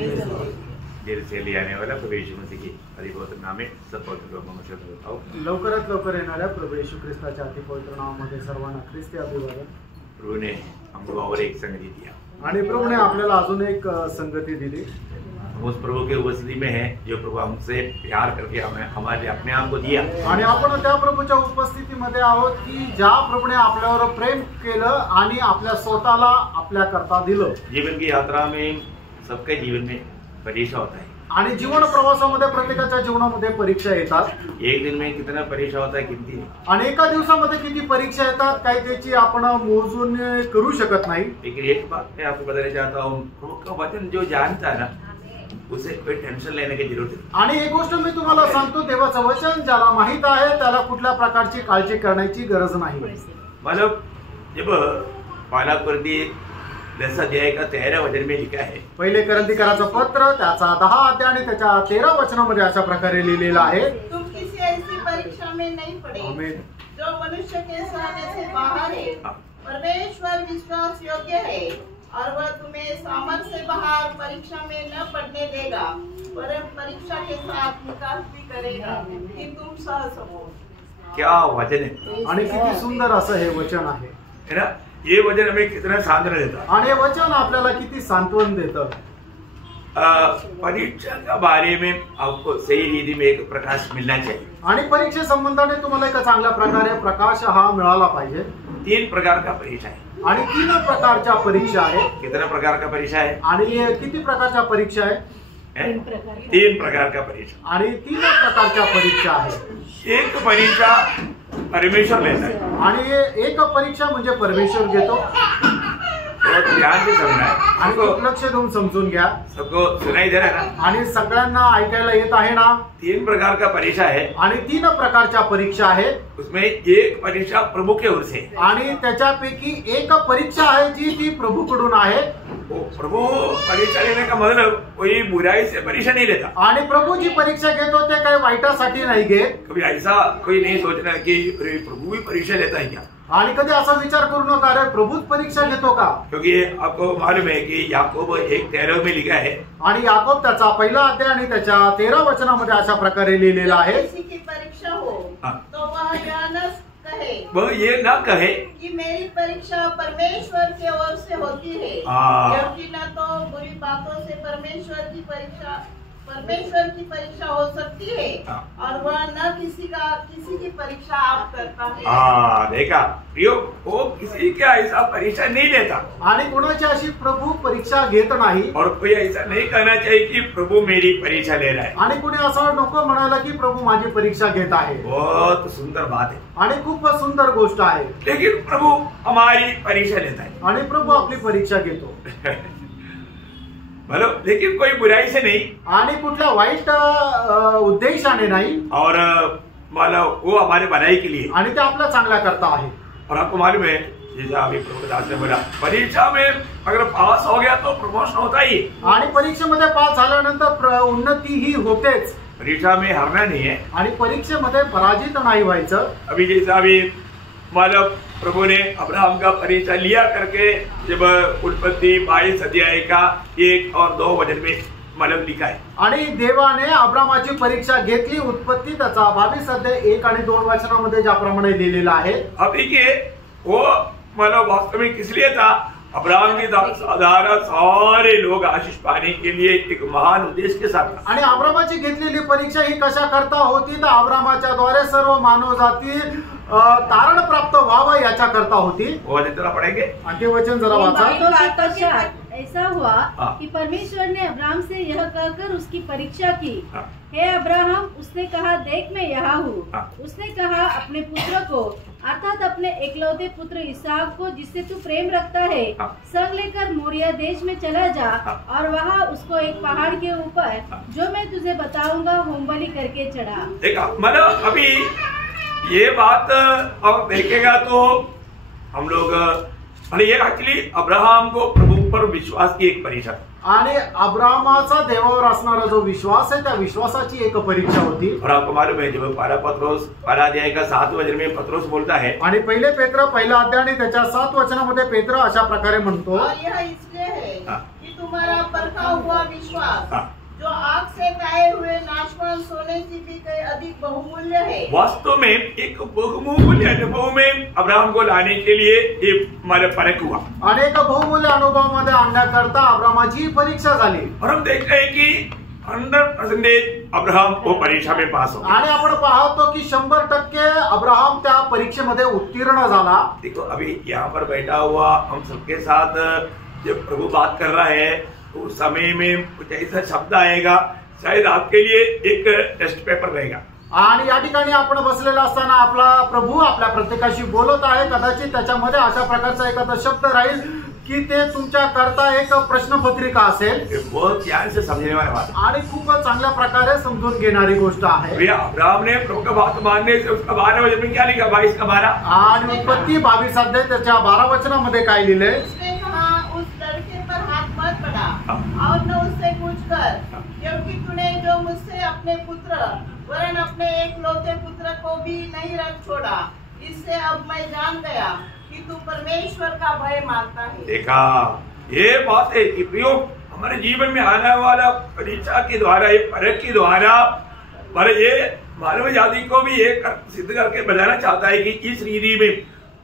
देर से ले आने वाला प्रभु यीशु मसीह की अधिपवित्र नाम में सब पवित्र लोगों में से बताओ। लवकरात लवकर येणाऱ्या प्रभू येशू ख्रिस्ताच्या अतिपवित्र नावामध्ये सर्वांना ख्रिस्ती अभिवादन। प्रभु ने हमको और एक संगति दिया आणि प्रभूने आपल्याला अजून एक संगती दिली। हम उस प्रभु के उपस्थिति में है जो प्रभु हमसे प्यार करके हमें हमारे अपने आप को दिया आणि आपण त्या प्रभूच्या उपस्थितीमध्ये आहोत की ज्या प्रभूने आपल्यावर प्रेम केलं आणि आपल्या स्वतःला आपल्या करता दिलं। जीवन की यात्रा में सबके जीवन में परीक्षा होता है आणि जीवन प्रवासामध्ये प्रत्येकाच्या जीवनामध्ये परीक्षा येतात। एक दिन में कितना परीक्षा होता है गिनती नहीं। आणि एका दिवसामध्ये किती परीक्षा येतात काय त्याची आपण मोजून करू शकत नाही। लेकिन एक बात मैं आपको बताना चाहता हूँ, प्रभु का वचन जो जानता है ना उसे कोई टेंशन लेने की जरूरत नहीं। आणि एक गोष्ट मी तुम्हाला सांगतो, देवाचं वचन ज्याला माहित आहे त्याला कुठल्या प्रकारची काळजी करण्याची गरज नाही। मतलब जब पहला कुरिन्थी 10 अध्याय का 13 वचन में लिखा है, पहिले करंथीकराचं पत्र त्याचा 10 अध्याय आणि त्याच्या 13 वचनामध्ये अशा प्रकारे लिहिलेलं आहे, तुम किसी ऐसी परीक्षा में नहीं पड़े आमीन, जो मनुष्य के सहने से बाहर है। परमेश्वर विश्वास योग्य है और वह तुम्हें सामर्थ्य से बाहर परीक्षा में न पड़ने देगा, पर परीक्षा के साथ निकास भी करेगा कि तुम सह सको। क्या वचन है आणि किती सुंदर असं हे वचन आहे है ना। ये वचन हमें कितना सांत्वना देता है। आणि हे वचन आपल्याला किती सांत्वन देतं। परीक्षा के बारे में आपको सही रीति में एक प्रकाश मिलना चाहिए आणि परीक्षे संबंधाने तुम्हाला एक चांगल्या प्रकारे प्रकाश हा मिळाला पाहिजे। 3 प्रकार का परीक्षा है आणि 3 प्रकारच्या परीक्षा आहे। कितना प्रकार का परीक्षा है आणि किती प्रकारच्या परीक्षा आहे? 3 प्रकार का परीक्षा आणि 3 प्रकारच्या परीक्षा आहे। एक परीक्षा परमेश्वर लेता है आणि एक परीक्षा म्हणजे परमेश्वर घेतो। बहुत ध्यान से समझना है, आणि खूप लक्ष देऊन समजून घ्या। सबको सुनाई दे रहा है ना। आणि सगळ्यांना ऐकायला येत आहे ना। 3 प्रकार का परीक्षा है आणि 3 प्रकारच्या परीक्षा आहे। उसमें एक परीक्षा प्रभु के ओर से आणि त्याच्यापैकी एक परीक्षा आहे जी ती प्रभूकडून आहे। वो प्रभु परीक्षा लेने का मतलब कोई बुराई से परीक्षा नहीं लेता। आणि प्रभू जी परीक्षा घेतो ते काही वाईटासाठी नाही घेत। कभी ऐसा कोई नहीं सोचना कि अरे प्रभु भी परीक्षा लेता है क्या। आणि कधी असा विचार करू नका अरे प्रभूच परीक्षा घेतो का। क्योंकि आपको मालूम है कि याकूब 1:13 में लिखा है, आणि याकोब त्याचा 1 अध्याय आणि त्याच्या 13 वचनामध्ये अशा प्रकारे लिहिलेला आहे, किसी की परीक्षा हो तो वह यह न कहे, वह ये न कहे कि मेरी परीक्षा परमेश्वर की ओर से होती है, क्योंकि न तो बुरी बातों से परमेश्वर की परीक्षा हो सकती है और वह न किसी की परीक्षा आप करता है। देखा प्रियो, वो किसी का ऐसा परीक्षा नहीं लेता आणि कोणाची अशी प्रभू परीक्षा घेत नाही। और कोई ऐसा नहीं कहना चाहिए कि प्रभु मेरी परीक्षा ले रहा है। आणि कोणी असं नको म्हणायला की प्रभू माझी परीक्षा घेत आहे। बहुत सुंदर बात है आणि खूप सुंदर गोष्ट आहे। लेकिन प्रभु हमारी परीक्षा लेता है आणि प्रभू आपली परीक्षा घेतो। मतलब लेकिन कोई बुराई से नहीं आणि कुठल्या वाईट उद्देशाने नाही, और मतलब वो हमारे भलाई के लिए आणि ते आपल्या चांगल्या करता आहे। और आपको मालूम है जैसा अभी प्रभुदास ने बोला, परीक्षा में अगर पास हो गया तो प्रमोशन होता ही। आणि परीक्षेमध्ये पास झाल्यानंतर उन्नती ही होतेच। परीक्षा में हारना नहीं है आणि परीक्षेमध्ये पराजित नाही व्हायचं। अभी जैसा अभी मतलब प्रभु ने अब्राहम का परीक्षा लिया करके जब उत्पत्ति 22 अध्याय का 1 और 2 वचन में मतलब लिखा है। आणि देवाने अब्रामाची परीक्षा घेतली, उत्पत्ती त्याचा 22 अध्याय 1 आणि 2 वचनामध्ये ज्याप्रमाणे लिहिलेलं आहे। अब देखिए वो मतलब वास्तव में किस लिए था, अब्राहम के द्वारा सारे लोग आशीष पाने के लिए एक महान उद्देश्य के साथ। आणि अब्रामाची घेतलेली परीक्षा ही कशा करता होती तर अब्रामाच्या द्वारे सर्व मानव जाती तारण प्राप्त व्हावं याच्या करता होती। वो वचन जरा पढ़ेंगे, आणि वचन जरा वाचा। ऐसा हुआ कि परमेश्वर ने अब्राहम से यह कहकर उसकी परीक्षा की, हे अब्राहम, उसने कहा देख मैं यहाँ हूँ। उसने कहा अपने पुत्र को अर्थात अपने एकलौते पुत्र इसहाक को जिससे तू प्रेम रखता है संग लेकर मोरिया देश में चला जा और वहाँ उसको एक पहाड़ के ऊपर जो मैं तुझे बताऊंगा होम बलि करके चढ़ा। देखा मतलब अभी ये बात अब देखेगा तो हम लोग ये एक्चुअली अब्राहम को प्रभु पर विश्वास की एक परीक्षा, आणि अब्राहमाचा देवावर असणारा जो विश्वास आहे त्या विश्वासाची एक परीक्षा होती। और आपको मालूम है जब पहला अध्याय का 7 वचन में पत्रोस बोलता है, आणि पहिले पेत्र 1 अध्याय आणि त्याच्या 7 वचनामध्ये पेत्र अशा प्रकारे म्हणतो, और यह इसलिए है कि तुम तुम्हारा परखा हुआ विश्वास जो आग से ताए हुए नाशवान सोने से भी कहीं अधिक बहुमूल्य है। वास्तव में एक बहुमूल्य अनुभव में अब्राहम को लाने के लिए ये हमारे परख हुआ। अनेक बहुमूल्य अनुभवामध्ये आणण्याकरता अब्रामाची परीक्षा झाली और हम देख रहे हैं कि 100% अब्राहम वो परीक्षा में पास हो। आणि आपण पाहतो की 100% अब्राहम त्या परीक्षेमध्ये उत्तीर्ण झाला। देखो अभी यहाँ पर बैठा हुआ हम सबके साथ जब प्रभु बात कर रहा है तो उस समय में कुछ ऐसा शब्द आएगा शायद आपके लिए एक टेस्ट पेपर रहेगा। आणि या ठिकाणी आपण बसलेला असताना आपला प्रभू आपल्या प्रत्येकाशी बोलत आहे। कदाचित त्याच्यामध्ये अशा प्रकारचा एखादा शब्द राहील की ते तुमच्या करता एक प्रश्नपत्रिका असेल। बहुत ध्यान से समझने वाली बात आणि खूप चांगल्या प्रकारे समजून घेणारी गोष्ट आहे। भैया अब्राहम ने प्रभु का बात मानने से उसका 12 वचन में क्या लिखा 22 का 12 आणि उत्पत्ती 22 अध्याय त्याच्या 12 वचनामध्ये काय लिहिले? उसने कहा उस लड़के पर हाथ मत बढ़ा और न उससे पूछ कर क्योंकि तूने जो मुझसे अपने पुत्र वरन अपने एकलौते पुत्र को भी नहीं रख छोड़ा। इससे अब मैं जान गया कि तू परमेश्वर का भय मानता है। देखा ये बात है कि प्रियो हमारे जीवन में आने वाला परीक्षा के द्वारा ये परख के द्वारा पर ये मानव जाति को भी ये सिद्ध करके बताना चाहता है कि इस रीति में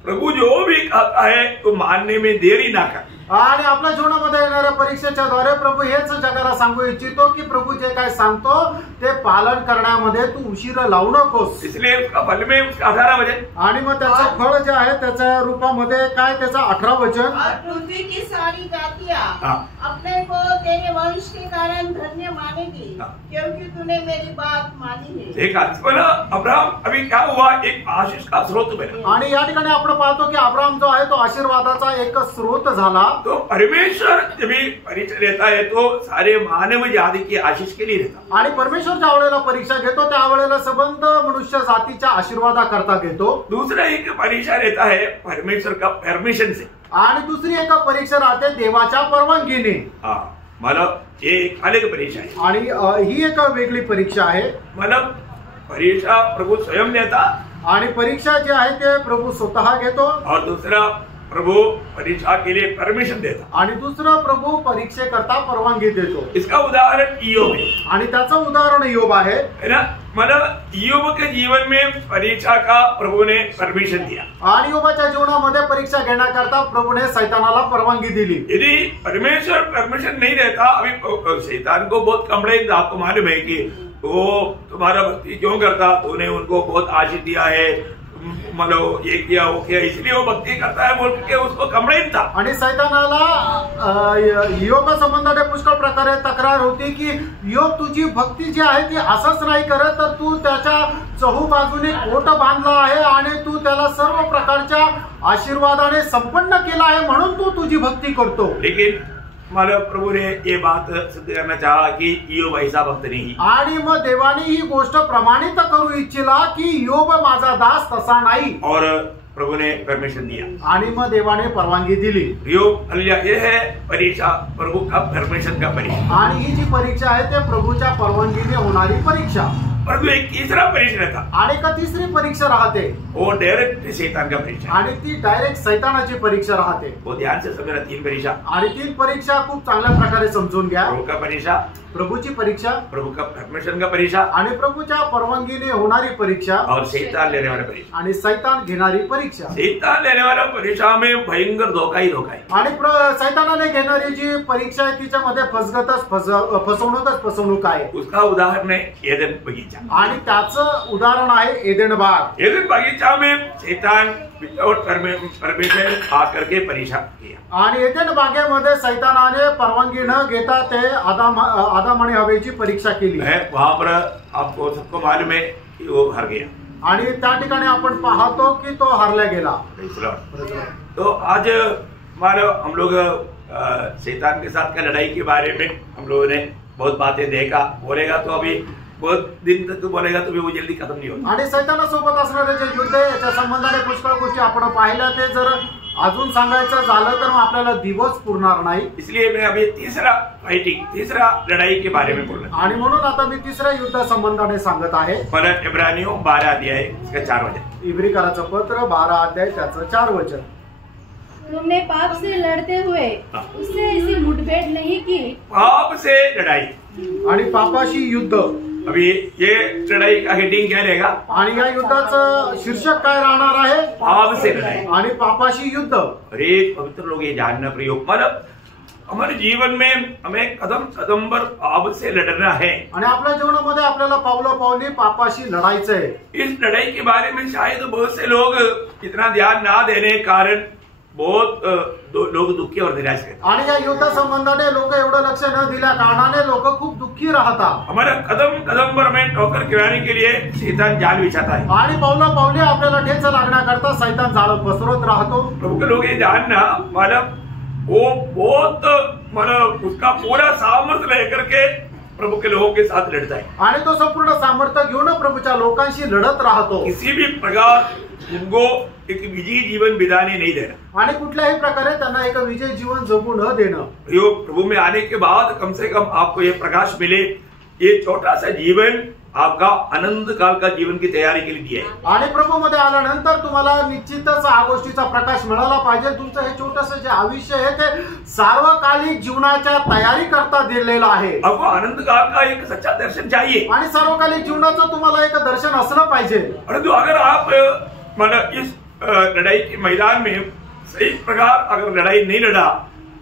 प्रभु जो भी कहता है तो मानने में देरी ना कर। आणि आपल्या जीवनामध्ये येणाऱ्या परीक्षेच्या द्वारे प्रभू हेच जगाला सांगू इच्छितो की प्रभू जे काय सांगतो ते पालन करण्यामध्ये तू उशीर लावू नकोस। इसलिए उसका फल में उसका 18 वचन आणि मग त्याचं फळ जे आहे त्याच्या रूपामध्ये काय त्याचा 18 वचन पृथ्वी की सारी जातियां अपने को तेरे वंश के कारण धन्य मानेगी क्योंकि तूने मेरी बात मानी है। देखा अब्राहम अभी क्या हुआ एक आशीष का स्रोत बना। आणि या ठिकाणी आपण पाहतो की अब्राहम जो आहे तो आशीर्वादाचा एक स्रोत झाला। तो परमेश्वर जब परीक्षा लेता है तो सारे मानव जाति की आशीष के लिए लेता। आणि परमेश्वर ज्या वेळेला परीक्षा घेतो त्यावेळेला संबंध मनुष्य जातीच्या आशीर्वादाकरता घेतो। दूसरा एक परीक्षा लेता है परमेश्वर का परमिशन से आणि दुसरी एक परीक्षा राहते देवाच्या परवानगीने। मतलब ये एक अलग परीक्षा है आणि ही एक वेगळी परीक्षा आहे। मतलब परीक्षा प्रभु स्वयं लेता आणि परीक्षा जी आहे ते प्रभू स्वतः घेतो और दूसरा प्रभु परीक्षा के लिए परमिशन देता आणि दुसरा प्रभू परीक्षे करता परवानगी देतो। इसका उदाहरण ईयोब है आणि त्याचं उदाहरण ईयोब आहे ना। मतलब ईयोब के जीवन में परीक्षा का प्रभु ने परमिशन दिया आणि ईयोबाच्या जीवनामध्ये परीक्षा घेण्याकरता प्रभूने शैतानाला परवानगी दिली। यदि परमेश्वर परमिशन नहीं देता अभी शैतान को बहुत कंप्लेंट आपको मालूम है कि तो तुम्हारा भक्ति क्यों करता, तूने उनको बहुत आशीष दिया है, मतलब ये किया वो किया, इसलिए वो भक्ती करता है बोल के उसको कंप्लेंट था। आणि शैतानाला योग संबंधाने पुष्कळ प्रकारे तक्रार होती की योग तुझी भक्ती जी आहे ती असंच नाही करत तर तू त्याच्या चहूबाजूने कोट बांधला आहे आणि तू त्याला सर्व प्रकारच्या आशीर्वादाने संपन्न केला आहे म्हणून तू तुझी भक्ती करतो। लेकिन मला प्रभु ने ये बात सिद्ध करना चाहा कि ईयोब ऐसा भक्त नहीं। आणि मग देवाने ही गोष्ट प्रमाणित करू इच्छिला की ईयोब माझा दास तसा नाही और प्रभु ने परमिशन दिया आणि मग देवाने परवानगी दिली। ईयोब ये है परीक्षा प्रभु का परमिशन का परीक्षा आणि ही जी परीक्षा आहे ते प्रभूच्या परवानगीने होणारी परीक्षा। परंतु एक तीसरा परीक्षा रहता आणि का तिसरी परीक्षा राहते वो डायरेक्ट शैतान का परीक्षा आणि ती डायरेक्ट शैतानाची परीक्षा राहते। वो ध्यान से समझना 3 परीक्षा आणि 3 परीक्षा खूप चांगल्या प्रकारे समजून घ्या। प्रभु का परीक्षा, प्रभूची परीक्षा, प्रभु का परमिशन का परीक्षा आणि प्रभूच्या परवानगीने होणारी परीक्षा और शैतान लेने वाला परीक्षा आणि शैतान घेणारी परीक्षा। शैतान लेने वाला परीक्षा में भयंकर धोखा ही धोखा है आणि शैतानाने घेणारी जी परीक्षा आहे तिच्यामध्ये फसवणूकच आहे। उसका उदाहरण है एदन बगीचा आणि त्याचं उदाहरण आहे एदेन बाग। एदन बगीचा में शैतान विदाउट परमिशन आकर के परीक्षा किया आणि एदेन बागेमध्ये शैतानाने परवानगी न घेता ते आदम आणि हवेची परीक्षा केली। वहां पर आपको सबको मालूम है कि वो हार गया आणि त्या ठिकाणी आपण पाहतो की तो हारला गेला। तो आज मानो हम लोग शैतान के साथ का लड़ाई के बारे में हम लोगों ने बहुत बातें देखा। बोलेगा तो अभी बहुत दिन तक बोलेगा तो भी वो जल्दी खत्म नहीं होता। आणि शैतानासोबत असणारे जे युद्ध आहे याच्या संबंधाने पुष्कळ गोष्टी आपण पाहिल्या ते जर अजून सांगायचं झालं तर आपल्याला दिवस पुरणार नाही। इसलिए मैं अभी तीसरा लड़ाई के बारे में बोल रहा हूं आणि म्हणून आता मी तिसऱ्या युद्ध संबंधाने सांगत आहे। इब्रानियों 12 अध्याय इसका 4 वचन। इब्रिकराचं पत्र 12 अध्याय त्याचं 4 वचन। तुमने पाप से लड़ते हुए उससे ऐसी मुठभेड़ नहीं की। पाप से लड़ाई आणि पापाशी युद्ध। अभी ये लड़ाई का हेडिंग क्या रहेगा? आणि या युद्धाचं शीर्षक काय राहणार आहे? पाप से लड़ाई आणि पापाशी युद्ध। अरे पवित्र लोग ये जानना प्रयोग मतलब हमारे जीवन में हमें कदम कदम पर पाप से लड़ना है आणि आपल्या जीवनामध्ये आपल्याला पावलोपावली पापाशी लढायचं आहे। इस लड़ाई के बारे में शायद बहुत से लोग इतना ध्यान ना देने के कारण बहुत लोग दुखी और निराश हैं। आणि या युद्ध संबंधाने लोक एवढं लक्ष न दिल्या कारणाने लोक खूप दुःखी राहतात। हमारा कदम कदम पर हमें ठोकर गिराने के लिए शैतान जाल बिछाता है आणि पावलोपावली आपल्याला ठेच लागण्याकरता शैतान जाळ पसरवत राहतो। प्रभु के लोग ये जानना मतलब वो बहुत मतलब उसका पूरा सामर्थ्य लेकर के प्रभु के लोगों के साथ लड़ता है आणि तो संपूर्ण सामर्थ्य घेऊन प्रभूच्या लोकांशी लढत राहतो। किसी भी प्रकार उनको एक विजयी जीवन बिताने नहीं देना आणि कुठल्याही प्रकारे त्यांना एक विजय जीवन जगू न देणं। प्रभु में आने के बाद कम से कम आपको ये प्रकाश मिले, ये छोटा सा जीवन आपका अनंत काल का जीवन की तैयारी के लिए दिया है। आणि प्रभू मध्ये आल्यानंतर तुम्हाला निश्चितच हा गोष्टीचा प्रकाश मिळाला पाहिजे। तुमचं हे छोटंसं जे आयुष्य आहे ते सार्वकालिक जीवनाच्या तयारी करता दिलेलं आहे। आपको अनंत काल का एक सच्चा दर्शन चाहिए आणि सार्वकालिक जीवनाचं तुम्हाला एक दर्शन असलं पाहिजे। परंतु अगर आप मतलब इस लड़ाई के मैदान में सही प्रकार अगर लड़ाई नहीं लड़ा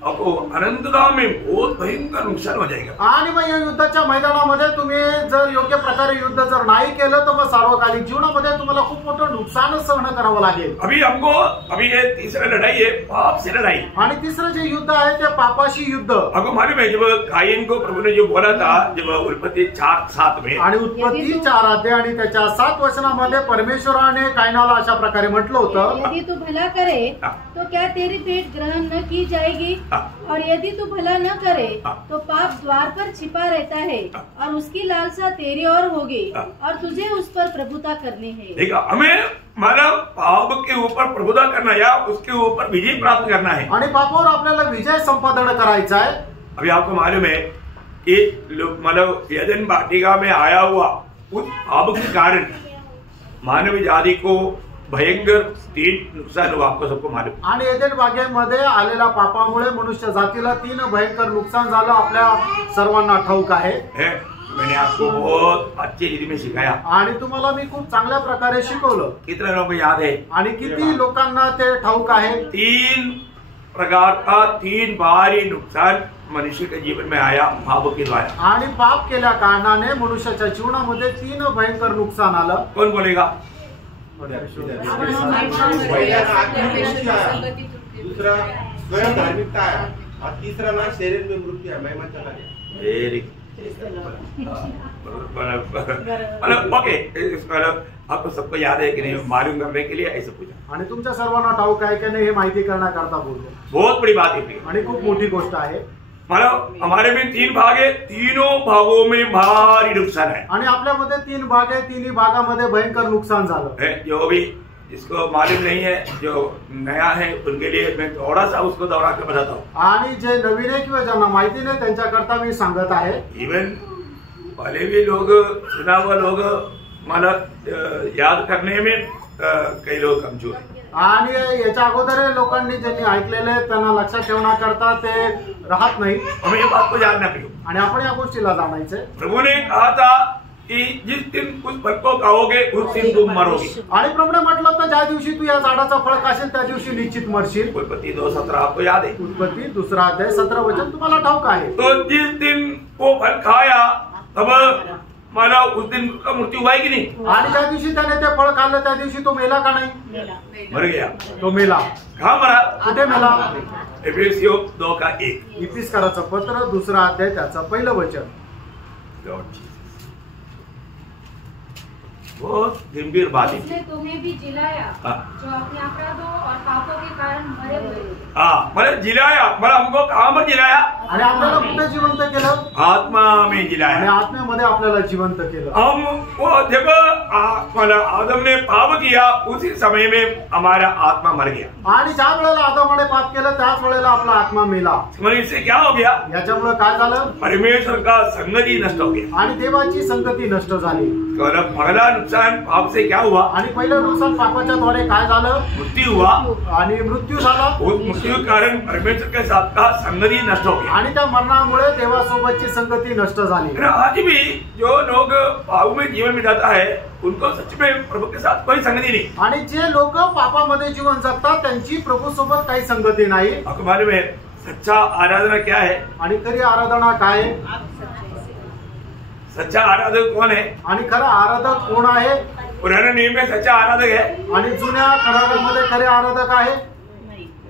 आपको अनंतकाल में बहुत भयंकर नुकसान हो जाएगा। आणि मग या युद्धाच्या मैदानामध्ये तुम्ही जर योग्य प्रकारे युद्ध जर नाही केलं तर मग सार्वकालिक जीवनामध्ये तुम्हाला खूप मोठं नुकसान सहन करावं लागेल। अभी ये तीसरा लड़ाई है पाप से लड़ाई। आणि तिसरं जे युद्ध आहे ते पापाशी युद्ध। आपको मालूम है जब कायन को प्रभु ने जो बोला था जब उत्पत्ति 4:7 में आणि उत्पत्ती 4 अध्याय आणि त्याच्या 7 वचनामध्ये परमेश्वराने कायनाला अशा प्रकारे म्हटलं होतं, यदि तू भला करे तो क्या तेरी भेंट ग्रहण न की जाएगी, और यदि तू भला न करे तो पाप द्वार पर छिपा रहता है और उसकी लालसा तेरी ओर होगी और तुझे उस पर प्रभुता करनी है। देखा हमें मतलब पाप के ऊपर प्रभुता करना या उसके ऊपर विजय प्राप्त करना है आणि पापावर आपल्याला विजय संपादन करायचा आहे। अभी आपको मालूम है कि मतलब एदन वाटिका में आया हुआ उस पाप के कारण मानव जाति को भयंकर 3 नुकसान हुआ, आपको सबको मालूम। आणि एदेन बागेमध्ये आलेल्या पापामुळे मनुष्य जातीला 3 भयंकर नुकसान झालं आपल्या सर्वांना ठाऊक आहे। मैंने आपको बहुत अच्छी रीति में सिखाया आणि तुम्हाला मी खूप चांगल्या प्रकारे शिकवलं। कितने लोगों को याद है आणि किती लोकांना ते ठाऊक आहे? 3 प्रकार का 3 भारी नुकसान मनुष्य के जीवन में आया पाप के द्वारा। आणि पाप केल्या कारणाने मनुष्याच्या जीवनामध्ये 3 भयंकर नुकसान आलं। कौन बोलेगा? दूसरा स्वयं धार्मिकता है और तीसरा ना शरीर में मृत्यु है, महिमा चला गया। ओके आपको सबको याद है कि नहीं मालूम करने के लिए ऐसा पूछा आणि तुमच्या सर्वांना ठाऊक आहे की नाही हे माहिती करण्याकरता बोलतो। बहुत बड़ी बात है आणि खूप मोठी गोष्ट आहे। मतलब हमारे में 3 भाग है, तीनों भागों में भारी नुकसान है आणि आपल्यामध्ये 3 भाग आहे, 3ही भागामध्ये भयंकर नुकसान झालं है। जो भी जिसको मालूम नहीं है, जो नया है उनके लिए मैं थोड़ा सा उसको दोहरा के बताता हूँ। आणि जे नवीन आहे किंवा ज्यांना माहिती नाही त्यांच्याकरता मी सांगत आहे। इवन पहले भी लोग सुना हुआ लोग मतलब याद करने में कई लोग कमजोर हैं। आणि याच्या अगोदर लोकांनी ज्यांनी ऐकलेले त्यांना लक्षात ठेवण्याकरता ते राहत नाही। हमें ये बात को जानना पड़ेगा आणि आपण या गोष्टीला जाणायचंय। प्रभु ने कहा था कि जिस दिन उस फल को खाओगे उस दिन तुम मरोगे। आणि प्रभूने म्हटलं तर ज्या दिवशी तू या झाडाचा फळ खाशील त्या दिवशी निश्चित मरशील। उत्पत्ति 2:17 आपको याद है? उत्पत्ती 2 अध्याय 17 वचन तुम्हाला ठाऊक आहे। तो जिस दिन वो फल खाया तब मला उस दिन का मृत्यु हुआ कि नहीं? आणि ज्या दिवशी त्याने ते फळ खाल्लं त्या दिवशी तो मेला का नाही? मर गया। तो मेला। कहाँ मरा? कुठे मेला? एफेसियों 2:1 इफिसकाराचं पत्र 2 अध्याय त्याचं 1 वचन। बहुत गंभीर बात है। उसने तुम्हें भी जिलाया जो अपने अपराधों और पापों के कारण मरे हुए। मतलब जिलाया मतलब हमको कहाँ पर जिलाया? आणि आपल्याला कुठे जिवंत केलं? आत्मा में जिलाया। आणि आत्म्यामध्ये आपल्याला जिवंत केलं। हम वो जब आदम ने पाप किया उसी समय में हमारा आत्मा मर गया। आणि ज्या वेळेला आदमाने पाप केलं त्याच वेळेला आपला आत्मा मेला। म्हणजे इससे क्या हो गया? याच्यामुळे काय झालं? परमेश्वर का संगति नष्ट हो गया आणि देवाची संगती नष्ट झाली। पहला नुकसान पाप से क्या हुआ? आणि पहिलं नुकसान पापाच्या द्वारे काय झालं? मृत्यु हुआ आणि मृत्यू झाला। उस मृत्यु के कारण परमेश्वर के साथ का संगति नष्ट हो गया आणि त्या मरणामुळे देवासोबतची संगती नष्ट झाली। आज भी जो लोग पाप में जीवन बिताता है उनको सच में प्रभु के साथ कोई संगति नहीं। आणि जे लोक पापामध्ये जीवन जगतात त्यांची प्रभू सोबत काही संगती नाही। आपको मालूम है सच्चा आराधना क्या है? आणि खरी आराधना काय आहे? सच्चा आराधक कौन है? आणि खरा आराधक कोण आहे? पुराने नियम में सच्चा आराधक है? आणि जुन्या करारामध्ये खरे आराधक आहे?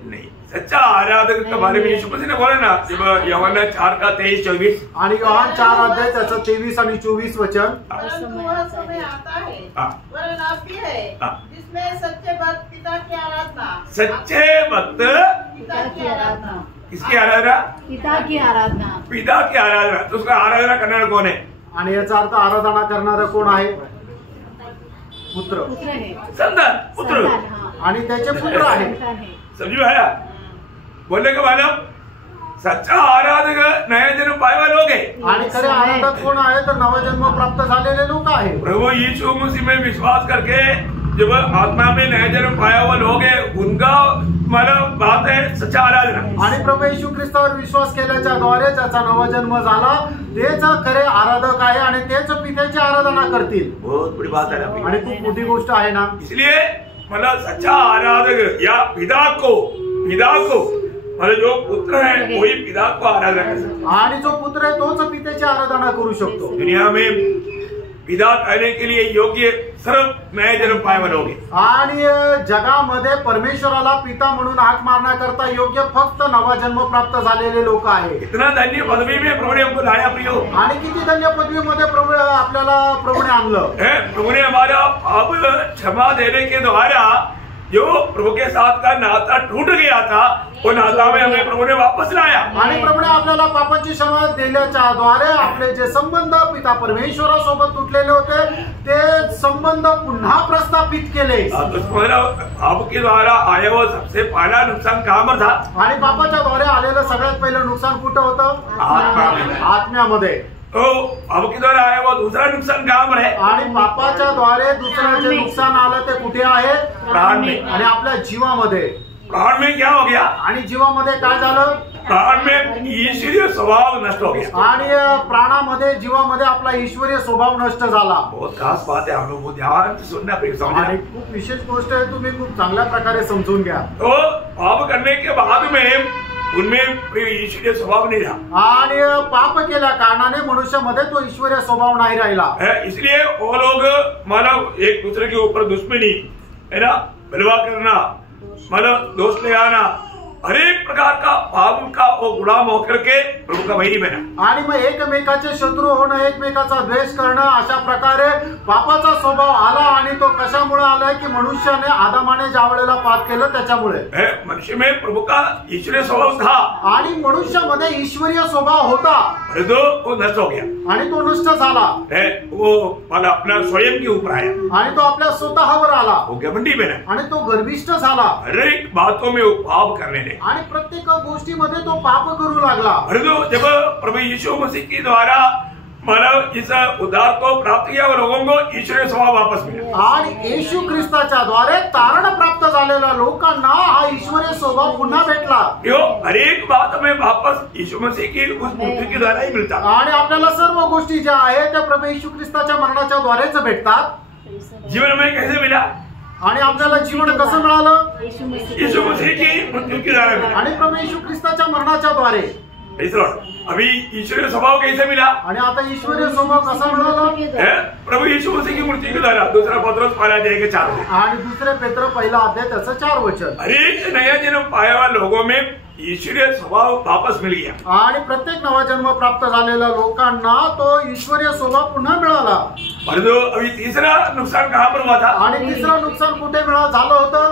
नहीं। सच्चा आराधक के बारे में यीशु मसीह ने बोला ना, जब यूहन्ना 4:23-24 आणि योहान 4 अध्याय त्याचं 23 आणि 24 वचन। परंतु वह समय आता है वरन अब भी है जिसमें सच्चे भक्त पिता की आराधना। सच्चे भक्त पिता की आराधना। किसकी आराधना? पिता की आराधना। पिता की आराधना। तो उसका आराधना करने वाला कौन है? आणि याचा अर्थ आराधना करणारा कोण आहे? पुत्र। पुत्र है, संतान, पुत्र। संतान, हाँ। आणि त्याचे पुत्र आहे। संतान है। समझ में आया? बोलने का मतलब सच्चा आराधक नया जन्म पाए हुए लोग हैं। आणि खरे आराधक कोण आहे? तर नवजन्म प्राप्त झालेले लोक आहेत। प्रभु यीशु मसीह में विश्वास करके जब आत्मा में नया जन्म पाया हुआ लोग है उनका मतलब बात है सच्चा आराधना। आणि प्रभू येशू ख्रिस्तावर विश्वास केल्याच्या द्वारे ज्याचा नवजन्म झाला तेच खरे आराधक आहे आणि तेच पित्याची आराधना करतील। बहुत बड़ी बात है आणि खूप मोठी गोष्ट आहे ना। इसलिए मतलब सच्चा आराधक या पिता को मतलब जो पुत्र है वही पिता को आराधना कर सकता है। आणि जो पुत्र आहे तोच पित्याची आराधना करू शकतो। दुनिया में पिता कहने के लिए योग्य सिर्फ नए जन्म पाए हुए लोग हैं। आणि जगामध्ये परमेश्वराला पिता म्हणून हाक मारण्याकरता योग्य फक्त नवा जन्म प्राप्त झालेले लोक आहेत। इतना धन्य पदवी में प्रभु ने हमको लाया प्रियो। आणि किती धन्य पदवीमध्ये आपल्याला प्रभूने आणलं। प्रभु ने हमारा पाप क्षमा देने के द्वारा जो प्रभु के साथ का नाता टूट गया था वो नाता में हमें प्रभु ने वापस लाया। आणि प्रभूने आपल्याला पापाची क्षमा दिल्याच्या द्वारे आपले जे संबंध पिता परमेश्वरासोबत तुटलेले होते ते संबंध पुन्हा प्रस्थापित केले। पाप के द्वारा आया वो सबसे पहला नुकसान कहाँ पर था? आणि पापाच्या द्वारे आलेलं सगळ्यात पहिलं नुकसान कुठं होतं? आत्म्यामध्ये। तो पाप के द्वारा आया वो दूसरा नुकसान कहाँ पर है? आणि पापाच्या द्वारे दुसरं जे नुकसान आलं ते कुठे आहे? प्राण में। आणि आपल्या जीवामध्ये। प्राण में क्या हो गया? आणि जीवामध्ये काय झालं? प्राण में ईश्वरीय स्वभाव नष्ट हो गया। आणि प्राणामध्ये जीवामध्ये आपला ईश्वरीय स्वभाव नष्ट झाला। बहुत खास बात है, हम लोग बहुत ध्यान से सुनना पड़ेगा। आणि खूप विशेष गोष्ट आहे, तुम्ही खूप चांगल्या प्रकारे समजून घ्या। तो पाप करने के बाद में उनमें ईश्वरीय स्वभाव नहीं रहा। आणि पाप केल्या कारणाने मनुष्यामध्ये तो ईश्वरीय स्वभाव नाही राहिला। इसलिए वो लोग मतलब एक दूसरे के ऊपर दुश्मनी है ना, बलवा करना, मतलब दोष ले आना, हर एक प्रकार का पाप का वो गुलाम होकर के प्रभु का वैरी बना। आणि मग एकमेकाचे शत्रू होणं, एकमेकाचा द्वेष करणं, अशा प्रकारे पापाचा स्वभाव आला। आणि तो कशामुळे आलाय की मनुष्याने आदामाने ज्या वेळेला पाप केलं त्याच्यामुळे। मनुष्य में प्रभु का ईश्वरीय स्वभाव था आणि मनुष्यामध्ये ईश्वरीय स्वभाव होता, तो वो नष्ट हो गया आणि तो नष्ट झाला। वो वाला अपना स्वयं के ऊपर आया आणि तो आपल्या स्वतःवर आला, वो घमंडी बना, आणि तो गर्विष्ठ झाला। हर एक बातों में वो पाप करने लगे आणि प्रत्येक गोष्टीमध्ये तो पाप करू लागला। जब प्रभु यीशु मसीह के द्वारा मतलब इस उद्धार को प्राप्त किया वो लोगों को ईश्वरीय स्वभाव वापस मिला। आणि येशू ख्रिस्ताच्या द्वारे तारण प्राप्त झालेल्या लोकांना हा ईश्वरीय स्वभाव पुन्हा भेटला। यो हर एक बात में वापस यीशु मसीह की उस मृत्यु के द्वारा ही मिलता। आणि आपल्याला सर्व गोष्टी ज्या आहेत त्या प्रभू येशू ख्रिस्ताच्या मरणाच्या द्वारेच भेटतात। जीवन में कैसे मिला? आणि आपल्याला जीवन कसं मिळालं? यीशु मसीह की मृत्यु के द्वारा मिला आणि प्रभू येशू ख्रिस्ताच्या मरणाच्या द्वारे। अभी ईश्वरीय स्वभाव कैसे मिला? आणि आता ईश्वरीय स्वभाव कसा मिळाला? प्रभु यीशु मसीह की मृत्यु के द्वारा। दूसरा पत्रोस पहला अध्याय के 4 वचन। आणि दुसरे पेत्र पहिला अध्याय त्याचं 4 वचन। हर एक नया जन्म पाया हुआ लोगों में ईश्वरीय स्वभाव वापस मिल गया। आणि प्रत्येक नवा जन्म प्राप्त झालेल्या लोकांना तो ईश्वरीय स्वभाव पुन्हा मिळाला। परंतु अभी तीसरा नुकसान कहाँ पर हुआ था? आणि तिसरं नुकसान कुठे झालं होतं?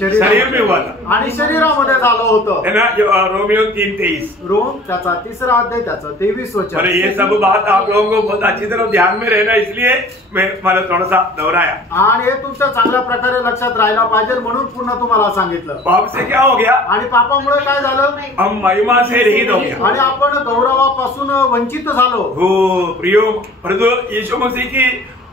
शरीर में हुआ था आणि शरीरामध्ये झालं होतं, है ना? रोमियो 3:23 रोम त्याचा 3रा अध्याय त्याचं 23 वचन। ये सब बात आप लोगों को बहुत अच्छी तरह ध्यान में रहना, इसलिए मैंने थोड़ा सा दोहराया आणि हे तुमच्या चांगल्या प्रकारे लक्षात राहायला पाहिजे म्हणून पुन्हा तुम्हाला सांगितलं। पाप से क्या हो गया? आणि पापामुळे काय झालं? हम महिमा से रहित हो गया आणि आपण गौरवापासून वंचित झालो। हो प्रियो, परंतु यीशु मसीह की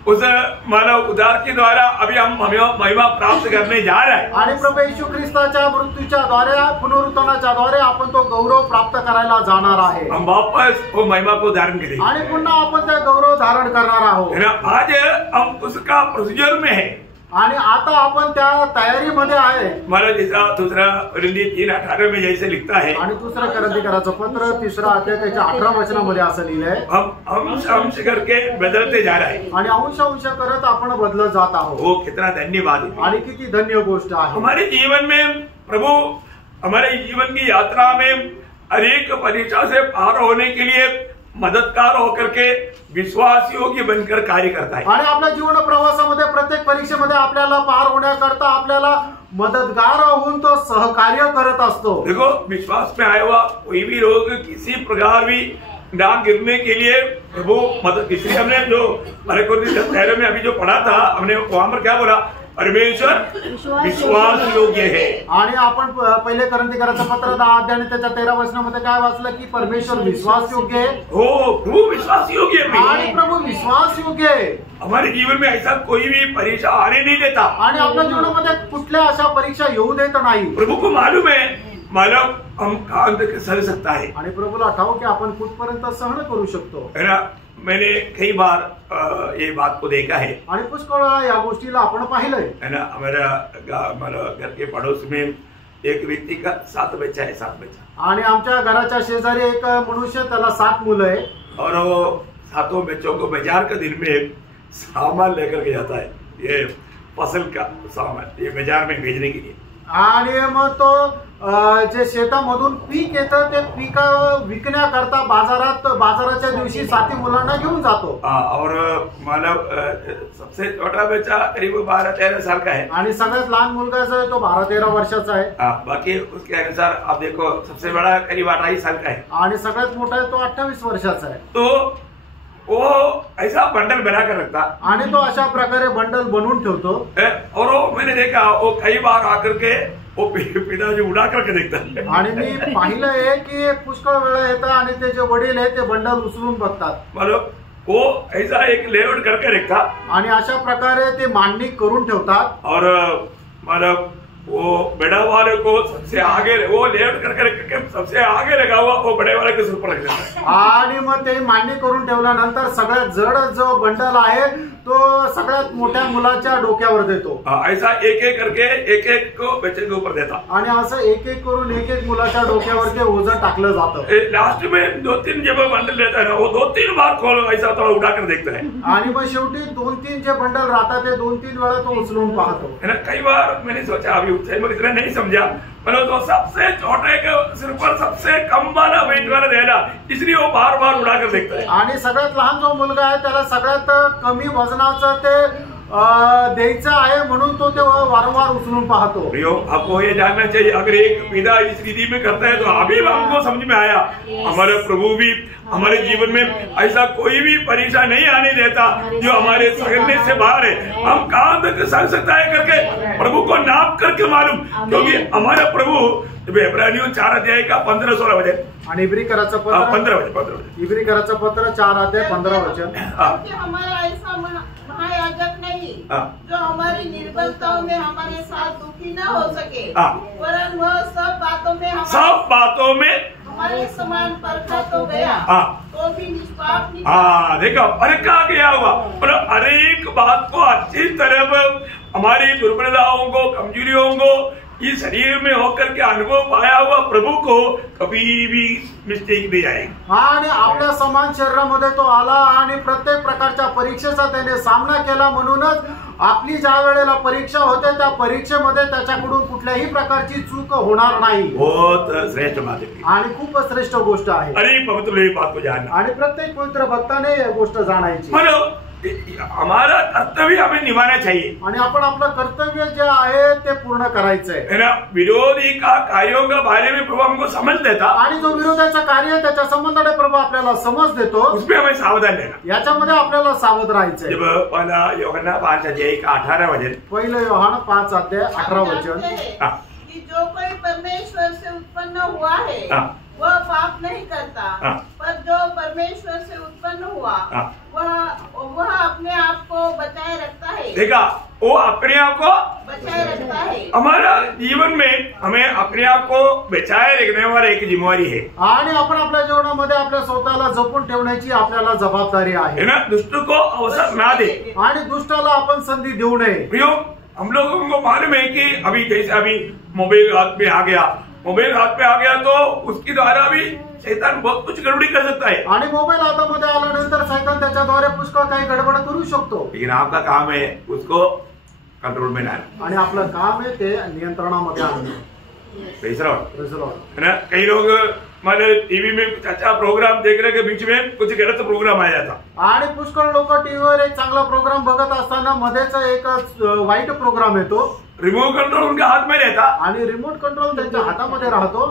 उस मानव उद्धार के द्वारा अभी हम महिमा प्राप्त करने जा रहे हैं। आणि प्रभू येशू ख्रिस्ताच्या मृत्यूच्या द्वारे, पुनरुत्थानाच्या द्वारे आपण तो गौरव प्राप्त करायला जाणार आहे। हम वापस वो महिमा को धारण करेंगे आणि पुन्हा आपण ते गौरव धारण करणार आहोत, है ना? आज हम उसका प्रोसीजर में है आणि आता आपण त्या तयारीमध्ये आहे। हमारा जैसा दूसरा कोरिन्थियों 3:18 में जैसे लिखता है, आणि दुसरं कोरिन्थियराचं पत्र 3रा अध्याय त्याच्या 18 वचनामध्ये असं लिहिलंय, हम अंश करके बदलते जा रहे हैं आणि अंश करत आपण बदलत जात आहोत। वो कितना धन्यवाद है, आणि किती धन्य गोष्ट आहे। हमारे जीवन में प्रभु हमारे जीवन की यात्रा में अनेक परीक्षा से पार होने के लिए मददगार होकर के विश्वास योग्य बनकर कार्य करता है। आणि आपल्या जीवन प्रवासामध्ये प्रत्येक परीक्षेमध्ये आपल्याला पार होण्याकरता आपल्याला मदतगार होऊन तो सहकार्य करत असतो। देखो, विश्वास में आया हुआ कोई भी लोग किसी प्रकार भी ना गिरने के लिए प्रभु मदद, इसलिए हमने जो हमारे कोरिन्थियों में अभी जो पढ़ा था, हमने वहां पर क्या बोला? परमेश्वर विश्वास योग्य है। आणि आपण पहिले कोरिन्थियराचं पत्र 10 अध्याय त्याच्या 13 वचनामध्ये काय वाचलं की परमेश्वर विश्वास योग्य आहे। हो, प्रभु विश्वास योग्य है आणि प्रभु विश्वास योग्य आहे। हमारे जीवन में ऐसा कोई भी परीक्षा आने नहीं देता, आणि आपल्या जीवनामध्ये कुठल्या अशा परीक्षा येऊ देत नाही। प्रभु को मालूम है मानव हम कहां तक सह सकता है, आणि प्रभूला ठाऊक की आपण कुठपर्यंत सहन करू शकतो, है ना? मैंने कई बार ये बात को देखा है, आणि पुष्कळ वेळा या गोष्टीला आपण पाहिलंय, है ना? हमारा घर के पड़ोस में एक व्यक्ति का 7 बच्चा है, 7 बच्चा, आणि आमच्या घराच्या शेजारी एक मनुष्य, त्याला 7 मुलं आहे, और वो 7 बच्चों को बाजार के दिन में सामान लेकर के जाता है, ये फसल का सामान, ये बाजार में भेजने के लिए। आणि मग तो जे शेतामधून पीक येतं ते पीक विकण्याकरता बाजाराच्या दिवशी 7 मुलांना घेऊन जातो। और मानव सबसे छोटा बच्चा करीब 12-13 साल का है, आणि सगळ्यात लहान मुलगा जो आहे तो 12-13 वर्षाचा आहे। बाकी उसके अनुसार आप देखो सबसे बड़ा करीब 28 साल का है, आणि सगळ्यात मोठा आहे तो 28 वर्षाचा आहे। तो वो ऐसा बंडल बना कर रखता, आणि तो अशा प्रकारे बंडल बनवून ठेवतो। और वो मैंने देखा वो कई बार आकर के वो पिताजी उड़ा करके देखता है। आणि मी पाहिलंय की पुष्कळ वेळा येतं आणि ते जे वडील आहे ते बंडल उचलून बघतात, मतलब वो ऐसा एक लेआउट करके रखता, आणि अशा प्रकारे ते मांडणी करून ठेवतात। और मतलब वो बड़ा वाले को सबसे आगे, वो लेआउट करके सबसे आगे लगा हुआ वो बड़े वाले के सिर पर रख देता है। आणि मग ते मांडणी करून ठेवल्यानंतर सगळ्यात जड जो बंडल आहे तो सगळ्यात मोठ्या मुलाच्या डोक्यावर देतो। ऐसा एक एक करके एक को बच्चे के ऊपर देता, आणि असं एक एक करून एक मुलाच्या डोक्यावर ते ओझं टाकलं जातं। लास्ट में 2-3 जब बंडल लेता है ना, वो 2-3 बार खोल ऐसा थोड़ा उठा कर देखता है, आणि मग शेवटी 2-3 जे बंडल राहतात ते 2-3 वेळा तो उचलून पाहतो, है ना? कई बार मैंने सोचा, अभी में इतना नहीं समझा, मतलब तो सबसे छोटे के सिर पर सबसे कम वाला वेट वाला देना, इसलिए वो बार बार उड़ा कर देखता है। आणि सगळ्यात लहान जो मुलगा आहे त्याला सगळ्यात कमी वजनाचं ते द्यायचं आहे म्हणून तो ते वारंवार उचलून पाहतो। आपको ये जानना चाहिए, अगर एक पिता इस विधि में करता है तो अभी हमको समझ में आया, हमारे प्रभु भी हमारे जीवन में ऐसा कोई भी परीक्षा नहीं आने देता जो हमारे सहने से बाहर है। हम कहां तक सह सकता है करके प्रभु को नाप करके मालूम, क्योंकि हमारा प्रभु इब्रानियों 4 अध्याय का 15-16 वचन, आणि इब्रीकराचं पत्र 15 वचन, इब्रीकराचं पत्र 4 अध्याय 15 वचन। हमारा ऐसा महायाजक नहीं जो हमारी निर्बलताओं में हमारे साथ दुखी न हो सके, वरन वह सब बातों में हमारे समान परखा तो गया, तो भी निष्पाप नहीं। देखो परखा गया हुआ, मतलब हर एक बात को अच्छी तरह हमारी दुर्बलताओं को, कमजोरियों को इस शरीर में होकर के अनुभव पाया हुआ प्रभु को कभी भी मिस्टेक नहीं आएगी। आणि आपल्या समान शरीरामध्ये तो आला आणि प्रत्येक प्रकारच्या परीक्षेचा त्याने सामना केला, म्हणूनच आपली ज्या वेळेला परीक्षा होते त्या परीक्षेमध्ये त्याच्याकडून कुठल्याही प्रकारची चूक होणार नाही। बहुत श्रेष्ठ बात है आणि खूप श्रेष्ठ गोष्ट आहे। अरे पवित्र बात को जानना, आणि प्रत्येक पवित्र भक्ताने ही गोष्ट जाणायची। हमारा कर्तव्य हमें निभाना चाहिए आणि आपण आपलं कर्तव्य जे आहे ते पूर्ण करायचंय है ना। विरोधी का कार्यों के बारे में प्रभु हमको समझ देता आणि जो विरोधाचं कार्य त्याच्या संबंधाने प्रभू आपल्याला समज देतो, उसमें हमें सावधान रहना। याच्यामध्ये आपल्याला सावध राहायचंय। जब पहला यूहन्ना 5:18 वचन, पहिलं योहान 5:18 वचन, कि जो कोई परमेश्वर से उत्पन्न हुआ है वह पाप नहीं करता, पर जो परमेश्वर से उत्पन्न हुआ वह अपने आप को बचाए रखता है। देखा, वो अपने आप को बचाए रखता है। हमारा जीवन में हमें अपने आप को बचाए रखने वाला एक जिम्मेवारी है आणि आपण आपल्या जीवनामध्ये आपल्या स्वतःला जपून ठेवण्याची आपल्याला जबाबदारी आहे ना। दुष्ट को अवसर ना दे आणि दुष्टाला आपण संधी देऊ नये। प्रियो, हम लोगों को मालूम है कि अभी जैसे अभी मोबाइल हाथ में आ गया, मोबाइल हाथ में आ गया तो उसके द्वारा भी शैतान बहुत कुछ गड़बड़ी कर सकता है। आणि मोबाईल हातामध्ये आल्यानंतर शैतान त्याच्याद्वारे पुष्कळ काही गडबड करू शकतो, लेकिन आपका काम है उसको कंट्रोल में लाना आणि आपलं काम आहे ते नियंत्रणामध्ये आणणं। है ना। कई लोग हमारे टीवी में कुछ अच्छा प्रोग्राम देख रहे के बीच में कुछ गलत प्रोग्राम आ जाता, आणि पुष्कळ लोक टीव्हीवर एक चांगला प्रोग्राम बघत असताना मध्येच एक वाईट प्रोग्राम येतो। रिमोट कंट्रोल उनके हाथ में रहता आणि रिमोट कंट्रोल त्यांच्या हातामध्ये राहतो,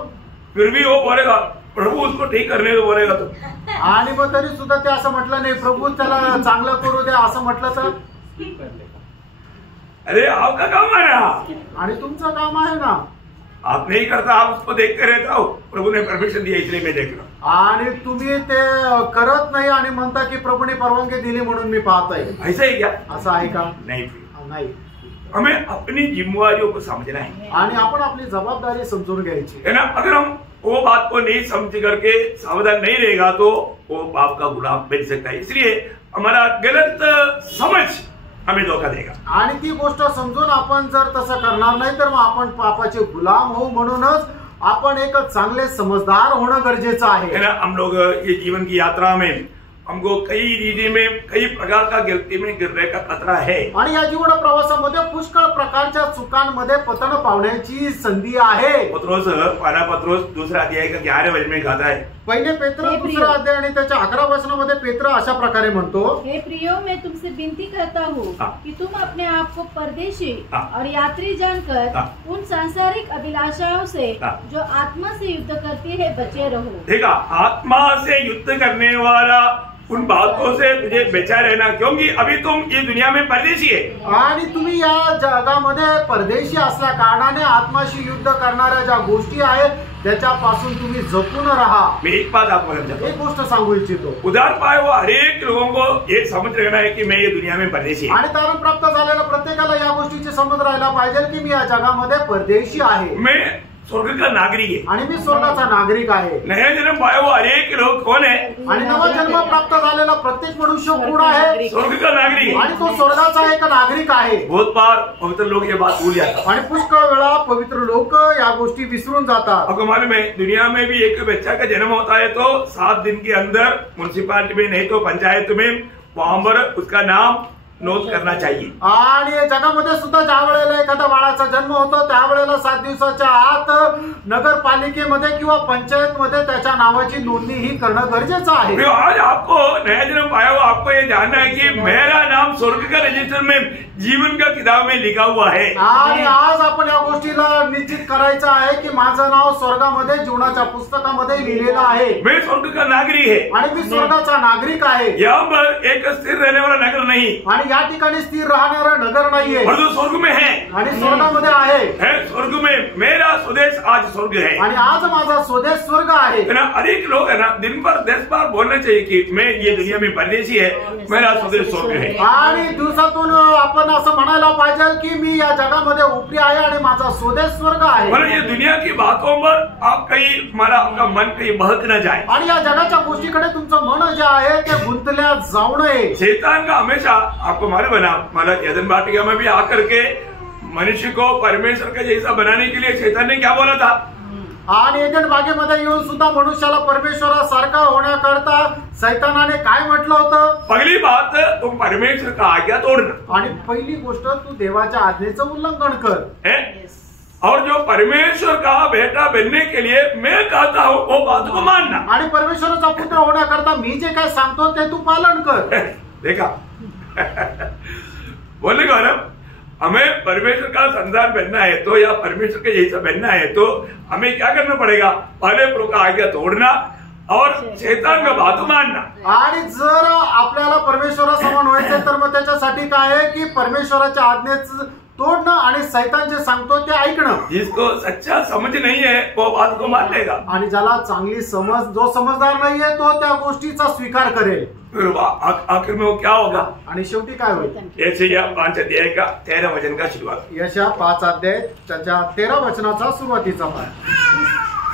फिर भी वो बोलेगा प्रभु उसको ठीक करने को बोलेगा तो, आणि मग तरी सुद्धा ते असं म्हटलं नाही प्रभू त्याला चांगलं करू दे असं म्हटलं तर, अरे आपका काम है ना, आणि तुमचं काम आहे ना, आप नहीं करता, आप उसको देख कर रहता हो, प्रभु ने परमिशन दिया इसलिए मैं देख रहा हूँ। आणि तुम्ही ते करत नाही आणि म्हणता की प्रभूने परवानगी दिली म्हणून मी पाहतोय, ऐसा ही क्या? असं आहे का? नहीं, नाही। हमें अपनी जिम्मेवारियों को समझना है आणि आपण आपली जबाबदारी समजून घ्यायची है ना। अगर हम वो बात को नहीं समझ करके सावधान नहीं रहेगा तो वो पाप का गुलाम बन सकता है। इसलिए हमारा गलत समझ हमें धोखा देगा, आणि ती गोष्ट समजून आपण जर तसं करणार नाही तर मग आपण पापाचे गुलाम होऊ। म्हणूनच आपण एक चांगले समजदार होणं गरजेचं आहे है ना। हम लोग ये जीवन की यात्रा में हमको कई रीति में कई प्रकार का गलती में गिरने का खतरा है, आणि या जीवन प्रवासामध्ये पुष्कळ प्रकारच्या चुकांमध्ये पतन पावण्याची संधी आहे। पत्रोस, पहला पत्रोस 2 अध्याय का 11 वचन में कहता है, पहिले पेत्र 2 अध्याय आणि त्याच्या 11 वचनामध्ये पेत्र अशा प्रकारे म्हणतो, हे प्रियो, मैं तुमसे विनती करता हूँ कि तुम अपने आप को परदेशी और यात्री जानकर उन सांसारिक अभिलाषाओं से जो आत्मा से युद्ध करती है बचे रहो। देखा, आत्मा से युद्ध करने वाला उन बातों से तुझे बचा रहना, क्योंकि अभी तुम ये दुनिया में परदेशी है आणि तुम्ही या जगामध्ये परदेशी असल्या कारणाने आत्माशी युद्ध करणाऱ्या ज्या गोष्टी आहेत त्याच्यापासून तुम्ही जपून राहा। मैं एक बात आपको समझाता एक गोष्ट सांगू इच्छितो, हूं, उद्धार पाए हुआ हर एक लोगों को ये समझ रखना है कि मैं ये दुनिया में परदेशी है। आणि तारण प्राप्त झालेल्या प्रत्येकाला या गोष्टीची समज राहायला पाहिजे की मी या जगामध्ये परदेशी आहे, मैं स्वर्ग का नागरिक है आणि मी स्वर्गाचा नागरिक आहे। नया जन्म पाया हुआ हर एक लोग कौन है? आणि नवा जन्म प्राप्त झालेला प्रत्येक मनुष्य कोण आहे? स्वर्ग का नागरिक है। आणि तो स्वर्गाचा एक नागरिक आहे। बहुत बार पवित्र लोग ये बात भूल जाता, आणि पुष्कळ वेळा पवित्र लोक या गोष्टी विसरून जातात। आपको मालूम है दुनिया में भी एक बच्चा का जन्म होता है तो 7 दिन के अंदर म्युनिसिपालिटी में नहीं तो पंचायत में वहां पर उसका नाम नोंद करना चाहिए। आणि जगामध्ये सुद्धा ज्या वेळेला एखाद्या बाळाचा जन्म होतो त्यावेळेला 7 दिवसाच्या आत नगरपालिकेमध्ये किंवा पंचायतमध्ये त्याच्या नावाची नोंदणी ही करणं गरजेचं आहे। आज आपको नया जन्म पाया हुआ आपको ये जानना है कि मेरा नाम स्वर्ग का रजिस्टर में जीवन का किताब में लिखा हुआ है। आणि आज आपण या गोष्टीला निश्चित करायचं आहे की माझं नाव स्वर्गामध्ये जीवनाच्या पुस्तकामध्ये लिहिलेलं आहे। मैं स्वर्ग का नागरिक है आणि मी स्वर्गाचा नागरिक आहे। यहाँ पर एक स्थिर रहने वाला नगर नहीं, आणि या ठिकाणी स्थिर राहणारं नगर नाहीये, और जो स्वर्ग में है आणि स्वर्गामध्ये आहे। स्वर्ग में मेरा स्वदेश आज स्वर्ग है, आणि आज माझा स्वदेश स्वर्ग आहे। है ना। अनेक लोग है ना दिन भर 10 बार बोलना चाहिए कि मैं ये दुनिया में परदेशी है, मेरा स्वदेश स्वर्ग है। आणि दिवसातून आपण असं म्हणायला पाहिजे की मी या जगामध्ये उपरी आहे आणि माझा स्वदेश स्वर्ग आहे। मतलब ये दुनिया की बातों पर आप कहीं आपका मन कहीं बहक न जाए, आणि या जगाच्या गोष्टीकडे तुमचं मन जे आहे ते गुंतल्या जाऊ नये। शैतान का हमेशा आपको मालूम है ना, मतलब एदन वाटिका में भी आकर के मनुष्य को परमेश्वर का जैसा बनाने के लिए शैतान ने क्या बोला था? आणि एदन बागेमध्ये येऊन सुद्धा मनुष्याला परमेश्वरासारखा होण्याकरता सैतानाने काय म्हटलं होतं? पहली बात तुम परमेश्वर का आज्ञा तोड़ना, आणि पहिली गोष्ट तू देवाच्या आज्ञेचं उल्लंघन कर है? और जो परमेश्वर का बेटा बनने के लिए मैं कहता हूँ वो बात को मानना, आणि परमेश्वराचा पुत्र होण्याकरता मी जे काय सांगतो ते तू पालन कर। देखा बोले गौरव, हमें परमेश्वर का संतान बनना है तो या परमेश्वर के जैसा बनना है तो हमें क्या करना पड़ेगा? पहले प्रभु का आज्ञा तोड़ना और शैतान का बात मानना। आणि जर आपल्याला परमेश्वरासमान व्हायचं तर मग त्याच्यासाठी काय आहे की परमेश्वराच्या आज्ञेच तोडणं आणि शैतान जे सांगतो ते ऐकणं। जिसको सच्चा समझ नहीं है वो बात को मान लेगा, आणि ज्याला चांगली समज, जो समजदार नाहीये तो त्या गोष्टीचा स्वीकार करेल। फिर आखिर में वो क्या होगा? आणि शेवटी काय होईल? यशायाह 5 अध्याय का 13 वचन का शुरुआत। यशायाह 5 अध्याय त्याच्या 13 वचनाचा सुरुवातीचा भाग।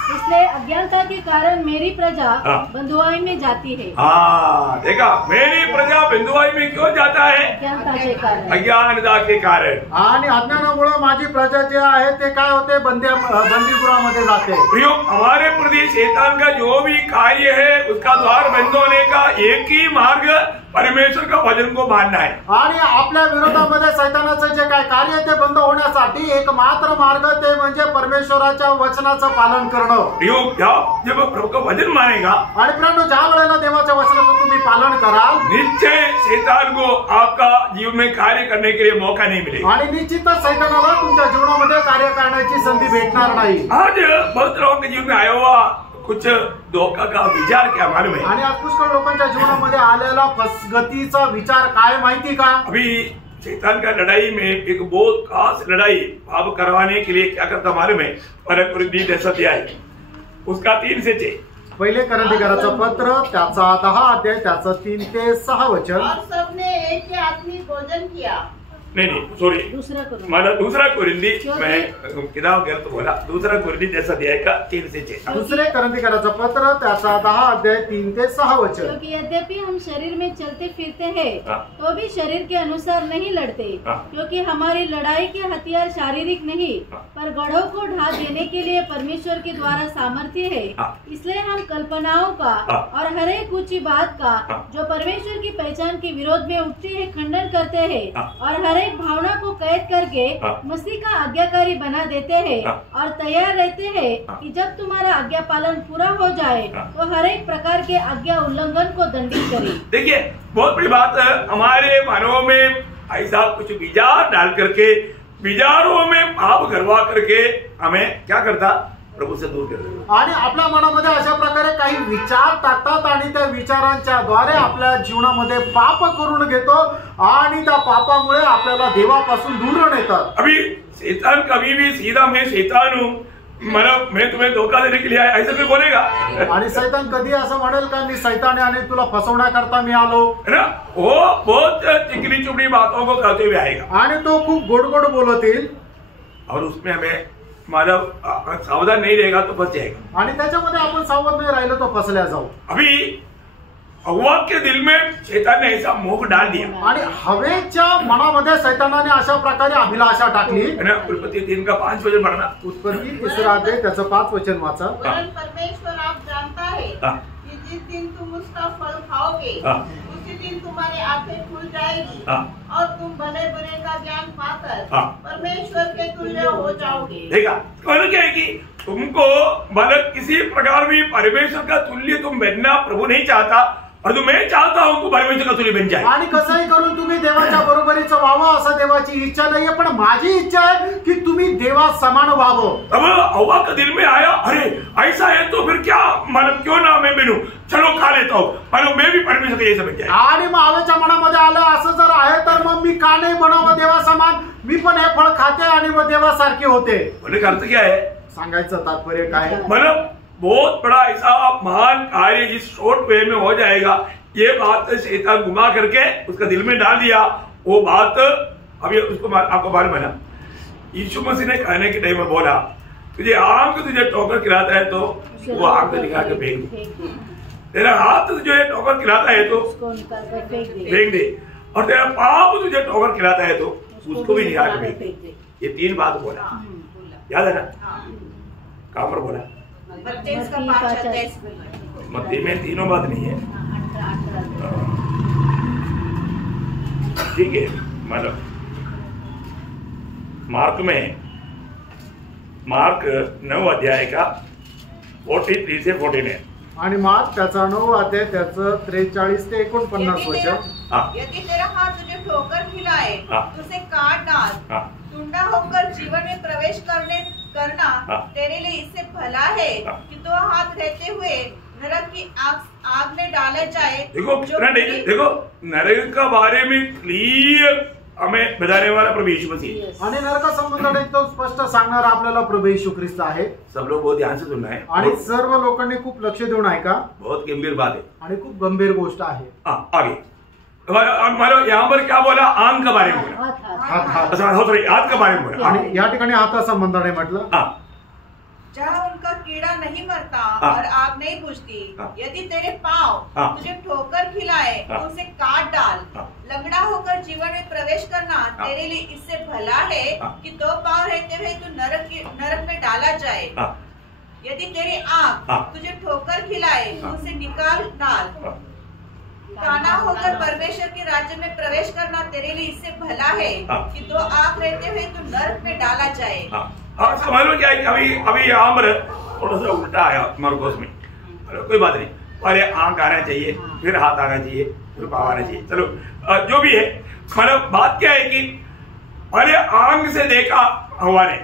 इसलिए अज्ञानता के कारण मेरी प्रजा बंधुआई में जाती है। हाँ देखा, मेरी प्रजा बंधुआई में क्यों जाता है? अज्ञानता के कारण, अज्ञानता के कारण। आणि अज्ञानामुळे माझी प्रजा जे आहे ते काय होते? बंदीगृहामध्ये जाते। प्रियो, हमारे प्रति शैतान का जो भी कार्य है उसका द्वार बंद होने का एक ही मार्ग परमेश्वर का वचन को मानना है। आणि आपल्या विरोधामध्ये शैतानाचं जे काय कार्य ते बंद होण्यासाठी एकमात्र मार्ग ते म्हणजे परमेश्वराच्या वचनाचं पालन करणं। जब प्रभु का वचन मानेगा आणि प्रियांनो, ज्या वेळेला देवाच्या वचनाचं तुम्ही पालन कराल, निश्चय शैतान को आपका जीवन में कार्य करने के लिए मौका नहीं मिलेगा। आणि निश्चितच शैतानाला तुमच्या जीवनामध्ये कार्य करण्याची संधी भेटणार नाही। आज बहुत लोगों के जीवन में आया हुआ कुछ धोखा का विचार क्या मालूम है? आणि आज पुष्कळ लोकांच्या जीवनामध्ये आलेला फसगतीचा विचार काय माहिती का? अभी शैतान का लड़ाई में एक बहुत खास लड़ाई पाप करवाने के लिए क्या करता मालूम है? अध्याय उसका 3 से 6 पहिले करंथीकराचं पत्र त्याचा 10 अध्याय त्याचं 3 ते 6 वचन। और सबने एक ही आदमी भोजन किया। नहीं सॉरी, दूसरा कुरिन्दी, मैं किताब गलत बोला। दूसरा कुरिन्दी 10 अध्याय का 3 से 6। दुसरे करंथीकराचं पत्र त्याचा 10 अध्याय 3 ते 6 वचन। क्योंकि यद्यपि हम शरीर में चलते फिरते हैं तो भी शरीर के अनुसार नहीं लड़ते, क्योंकि हमारी लड़ाई के हथियार शारीरिक नहीं पर गढ़ों को ढा देने के लिए परमेश्वर के द्वारा सामर्थ्य है। इसलिए हम कल्पनाओं का और हर एक ऊंची बात का जो परमेश्वर की पहचान के विरोध में उठती है खंडन करते हैं और हर एक भावना को कैद करके मसीह का आज्ञाकारी बना देते हैं और तैयार रहते हैं कि जब तुम्हारा आज्ञा पालन पूरा हो जाए तो हर एक प्रकार के आज्ञा उल्लंघन को दंडित करे। देखिए, बहुत बड़ी बात है, हमारे मानवों में ऐसा कुछ विचार डाल करके, विचारों में पाप करवा करके हमें क्या करता? प्रभु से दूर कर देता। आणि आपल्या मनामध्ये अशा प्रकारे काही विचार टाकतात आणि त्या विचारांच्या द्वारे आपल्या जीवनामध्ये पाप करून घेतो आणि त्या पापामुळे आपल्याला देवापासून दूर नेतात। अभी शैतान कभी भी सीधा मैं शैतान हूँ, मतलब मैं तुम्हें धोखा देने के लिए आया, ऐसा कोई बोलेगा? आणि शैतान कधी असं म्हणेल का मी शैतान आहे आणि तुला फसवण्याकरता मी आलो? है ना, वो बहुत चिकनी चुपड़ी बातों को करते हुए आएगा आणि तो खूप गोड गोड बोलतील और उसमें हमें मतलब सावधान नहीं रहेगा तो फंस जाएगा। आणि त्याच्यामध्ये आपण सावध नाही राहिलो तो फसल्या जाऊ। अभी हवा के दिल में शैतान ने ऐसा मोह डाल दिया आणि हवेच्या मनामध्ये शैतानाने अशा प्रकारे अभिलाषा टाकली। उत्पत्ति 3 का 5 वचन पढ़ना। उत्पत्ति 3 अध्याय त्याचं 5 वचन वाचा। परमेश्वर आप जानता है कि जिस दिन तुम उसका फल खाओगे उसी दिन तुम्हारी आंखें खुल जाएगी और तुम भले बुरे का ज्ञान पाकर परमेश्वर के तुल्य हो जाओगे। देखा, कहना क्या है कि तुमको मतलब किसी प्रकार भी परमेश्वर का तुल्य तुम बनना प्रभु नहीं चाहता और तो मैं चाहता हूं कि परमेश्वर का तुल्य बन जाए। आणि कसंही करून तुम्ही देवाच्या बरोबरीचं व्हावं असं देवाची इच्छा नाहीये, पण माझी इच्छा आहे की तुम्ही देवा समान व्हावं। अब हवा का दिल में आया, अरे ऐसा है तो फिर क्या, मतलब क्यों ना मैं बनूं, चलो खा लेता हूँ, मतलब मैं भी परमेश्वर के जैसा बन जाए। आणि मग हवेच्या मनामध्ये आलं असं जर आहे तर मग मी का नाही बनावं देवा समान, मी पण हे फळ खाते आणि मग देवासारखे होते। बोले का अर्थ क्या है? सांगायचं तात्पर्य काय? मतलब बहुत बड़ा ऐसा महान कार्य जिस शॉर्ट वे में हो जाएगा, ये बात शैतान घुमा करके उसका दिल में डाल दिया। वो बात अभी उसको आपको मालूम है ना, यीशु मसीह ने कहने के टाइम में बोला, तुझे आंख तुझे ठोकर खिलाता है तो वो आंख निकाल के फेंक दे, तेरा हाथ तुझे ठोकर खिलाता है तो फेंक दे, और तेरा पाप तुझे ठोकर खिलाता है तो उसको भी निकाल के फेंक दे। ये 3 बात बोला, याद है ना? कहाँ पर बोला? मत्ती में तीनों बात नहीं है, ठीक है। मतलब मार्क 9 अध्याय का 43 से 49 आणि मात त्याचा 9 अध्याय त्याचं 43 ते 49 वचन। यदि तेरा हाथ तुझे ठोकर खिलाए तो उसे काट डाल, टुंडा होकर जीवन में प्रवेश करना तेरे लिए इससे भला है कि तो हाथ रहते हुए नरक की आग में डाला जाए। देखो नरक का बारे में क्लियर हमें बताने वाला प्रभु यीशु मसीह आणि नरका संबंधाने एकदम स्पष्ट सांगणारा आपल्याला प्रभु यीशु ख्रिस्त आहे। सब लोग बहुत ध्यान से सुनना है आणि सर्व लोकांनी खूप लक्ष देऊन ऐका, बहुत गंभीर बात है आणि खूप गंभीर गोष्ट आहे। आगे हमारा यहाँ पर क्या बोला? आंग के बारे में बोला, हाथ के बारे में बोला, आणि या ठिकाणी हाता संबंधाने म्हटलं जहाँ उनका कीड़ा नहीं मरता और आग नहीं बुझती। यदि तेरे पाँव तुझे ठोकर खिलाए तो उसे काट डाल, लंगड़ा होकर जीवन में प्रवेश करना तेरे लिए इससे भला है कि 2 पाँव रहते हुए तू नरक में डाला जाए। यदि तेरी आँख तुझे ठोकर खिलाए तो उसे निकाल डाल, काना होकर परमेश्वर के राज्य में प्रवेश करना तेरे लिए इससे भला है कि 2 आँख रहते हुए तू नरक में डाला जाए। समझ लो क्या अभी यहाँ पर थोड़ा सा उल्टा आया मरकोस में, कोई बात नहीं, पहले आंख आना चाहिए, फिर हाथ आना चाहिए, फिर पाँव आना चाहिए, चलो जो भी है। मतलब बात क्या है कि पहले आंख से देखा हवा ने,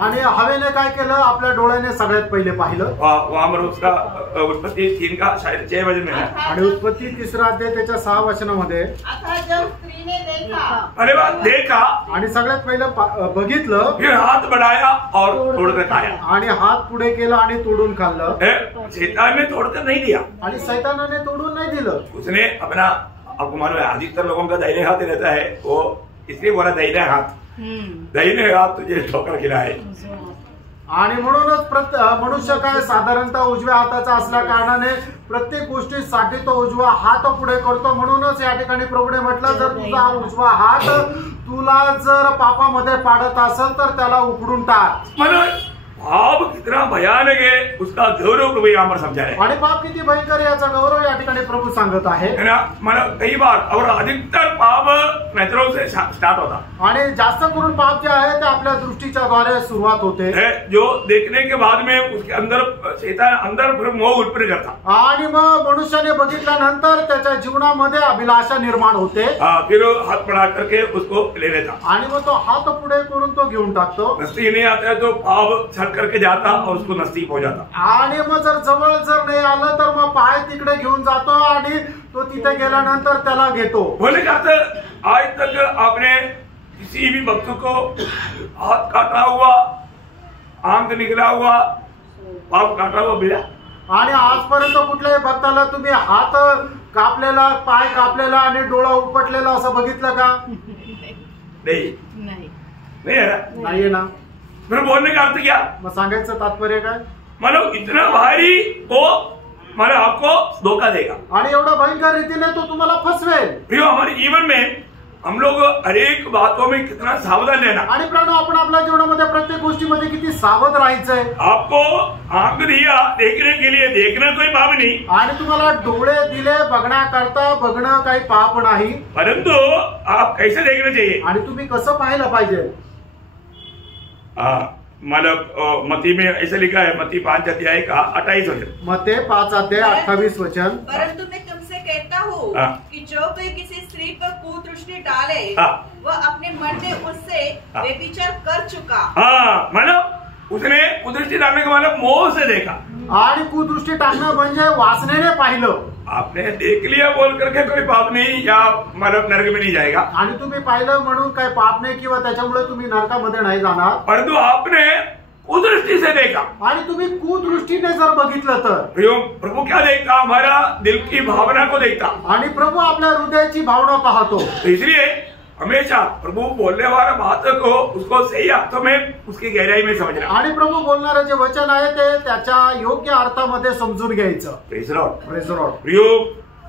आणि हवेने काय केलं? आपल्या डोळ्याने सगळ्यात पहिले पाहिलं। वहां पर उसका उत्पत्ति 3 का शायद 6 वचन में है, आणि उत्पत्ति 3 अध्याय त्याच्या 6 वचनामध्ये जब स्त्री ने देखा, अरे बात देखा आणि सगळ्यात पहिलं बघितलं, फिर हाथ बढ़ाया और तोड़कर खाया, आणि हात पुढे केला आणि तोडून खाल्लं। शैतान ने तोड़कर नहीं दिया, आणि शैतानाने तोडून नाही दिलं, उसने अपना, आपको मालूम है अधिकतर लोगों का दाहिने हाथ रहता है, वो इसलिए बोला दाहिने हाथ तुझे ठोकर खिलाए। आणि म्हणूनच मनुष्य काय साधारणतः उजव्या हाताचा असल्या कारणाने प्रत्येक गोष्टीसाठी तो उजवा हात पुढे करतो। म्हणूनच या ठिकाणी प्रभूने म्हटलं, जर तुझा उजवा हात तुला जर पापामध्ये पाडत असेल तर त्याला उखडून टाक। पाप कितना भयानक है उसका गौरव प्रभु यहाँ पर समझा है, आणि पाप किती भयंकर याचा गौरव या ठिकाणी प्रभु सांगत आहे ना। मतलब कई बार और अधिकतर पाप नजरों से स्टार्ट होता, आणि जास्त करून पाप जे आहे ते आपल्या दृष्टीच्या द्वारे सुरुवात होते, जो देखने के बाद में उसके अंदर शैतान अंदर फिर मोह उत्पन्न करता, आणि मग मनुष्याने बघितल्यानंतर त्याच्या जीवनामध्ये अभिलाषा निर्माण होते, फिर हाथ बढ़ा करके उसको ले लेता, आणि मग तो हात पुढे करून तो घेऊन टाकतो। नजदीक नहीं आता है तो पाप छल करके जाता और उसको नजदीक हो जाता, आणि मग जर नाही आलं तर मग पाय तिकडे घेऊन जातो आणि तो तिथे गेल्यानंतर त्याला घेतो। बोले जाते आज तक आपने किसी भी भक्त को हाथ काटा हुआ, आंख निकला हुआ, पाप काटा हुआ मिला? आणि आजपर्यंत कुठल्याही भक्ताला तुम्ही हात कापलेला, पाय कापलेला आणि डोळा उपटलेला असं बघितलं का? नहीं है नाहीये ना। फिर बोलने का अर्थ क्या? मग सांगायचं तात्पर्य काय? मतलब इतना भारी वो मतलब आपको धोखा देगा, आणि एवढा भयंकर रीतीने तो तुम्हाला फसवेल। प्रियो, हमारे जीवन में हम लोग हर एक बातों में कितना सावधान रहना, आणि प्राणो आपण आपल्या जीवनामध्ये प्रत्येक गोष्टीमध्ये किती सावध राहायचंय। आपको आंख दिया देखने के लिए, देखना कोई पाप नहीं, आणि तुम्हाला डोळे दिले बघण्याकरता, बघणं काही पाप नाही, परंतु आप कैसे देखना चाहिए, आणि तुम्ही कसं पाहायला पाहिजे। मतलब मती में ऐसा लिखा है, मती 5 अध्याय का 28 वचन, मत्ते 5 अध्याय 28 वचन, परंतु मैं तुमसे कहता हूँ कि जो कोई किसी स्त्री पर कुदृष्टि डाले वह अपने मन में उससे व्यभिचार कर चुका। मतलब उसने कुदृष्टि डालने का मतलब मोह से देखा, आणि कुदृष्टी टाकणं म्हणजे वासनेने पाहिलं। आपने देख लिया बोल करके कोई पाप नहीं या मतलब नरक में नहीं जाएगा, आणि तुम्ही पाहिलं म्हणून काही पाप नाही किंवा त्याच्यामुळे तुम्ही नरकामध्ये नाही जाणार, परंतु आपने कुदृष्टि से देखा, आणि तुम्ही कुदृष्टीने जर बघितलं तर प्रभु क्या देखता? हमारा दिल की भावना को देखता, आणि प्रभु आपल्या हृदयाची भावना पाहतो। तो इसलिए हमेशा प्रभु बोलने वाला बात को उसको सही अर्थों में उसकी गहराई में समझना, आणि प्रभु बोलणारे जे वचन आहे ते त्याच्या योग्य अर्थामध्ये समजून घ्यायचं। Praise Lord, praise Lord. प्रियो,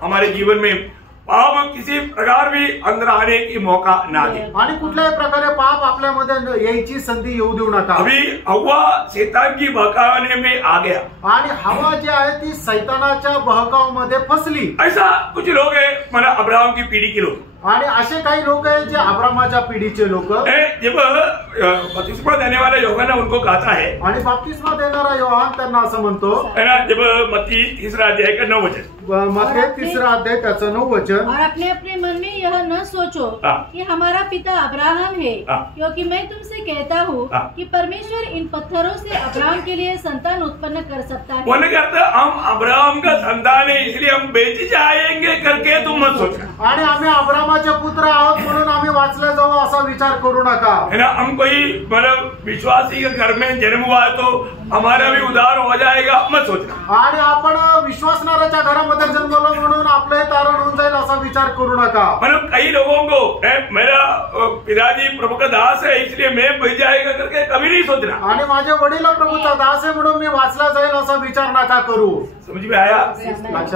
हमारे जीवन में पाप किसी प्रकार भी अंदर आने की मौका ना दे, आणि कुठल्याही प्रकारे पाप आपल्यामध्ये यायची संधी येऊ देऊ नका। अभी हवा शैतान की बहकाने में आ गया, आणि हवा जी आहे ती शैतानाच्या बहकावामध्ये फसली। ऐसा कुछ लोग है, मतलब अब्राहम की पीढ़ी के लोग, आणि असे काही लोक आहेत जे अब्रामाच्या पिढीचे लोक, जब बपतिस्मा देने वाला यूहन्ना उनको कहता है, आणि बाप्तिस्मा देणारा योहान त्यांना असं म्हणतो, है ना, जब मत्ती 3 अध्याय का 9 वचन, मत्ती 3 अध्याय त्याचं 9 वचन, और अपने अपने मन में यह न सोचो कि हमारा पिता अब्राहम है, क्योंकि मैं तुमसे कहता हूँ कि परमेश्वर इन पत्थरों से अब्राहम के लिए संतान उत्पन्न कर सकता है। बोले कहता हम अब्राहम का संतान है इसलिए हम बेची जाएंगे करके तुम मत सोचना, आणि आम्ही अब्राहमाचे पुत्र आहोत म्हणून आम्ही वाचले जाऊ असा विचार करू नका, है ना। हम कोई मतलब विश्वासी के घर में जन्म हुआ है तो हमारा भी उद्धार हो जाएगा मत सोचना, आणि आपण विश्वासणाऱ्याच्या घरामध्ये जन्मलो म्हणून आपले तारण होऊन जाईल असा विचार करू नका। मतलब कई लोगों को मेरा पिताजी प्रभु का दास है इसलिए मैं बच जाएगा करके कभी नहीं सोचना, आणि माझे वडील प्रभूचा दास आहे म्हणून मी वाचला जाईल असा विचार नका करू। समझ में आया?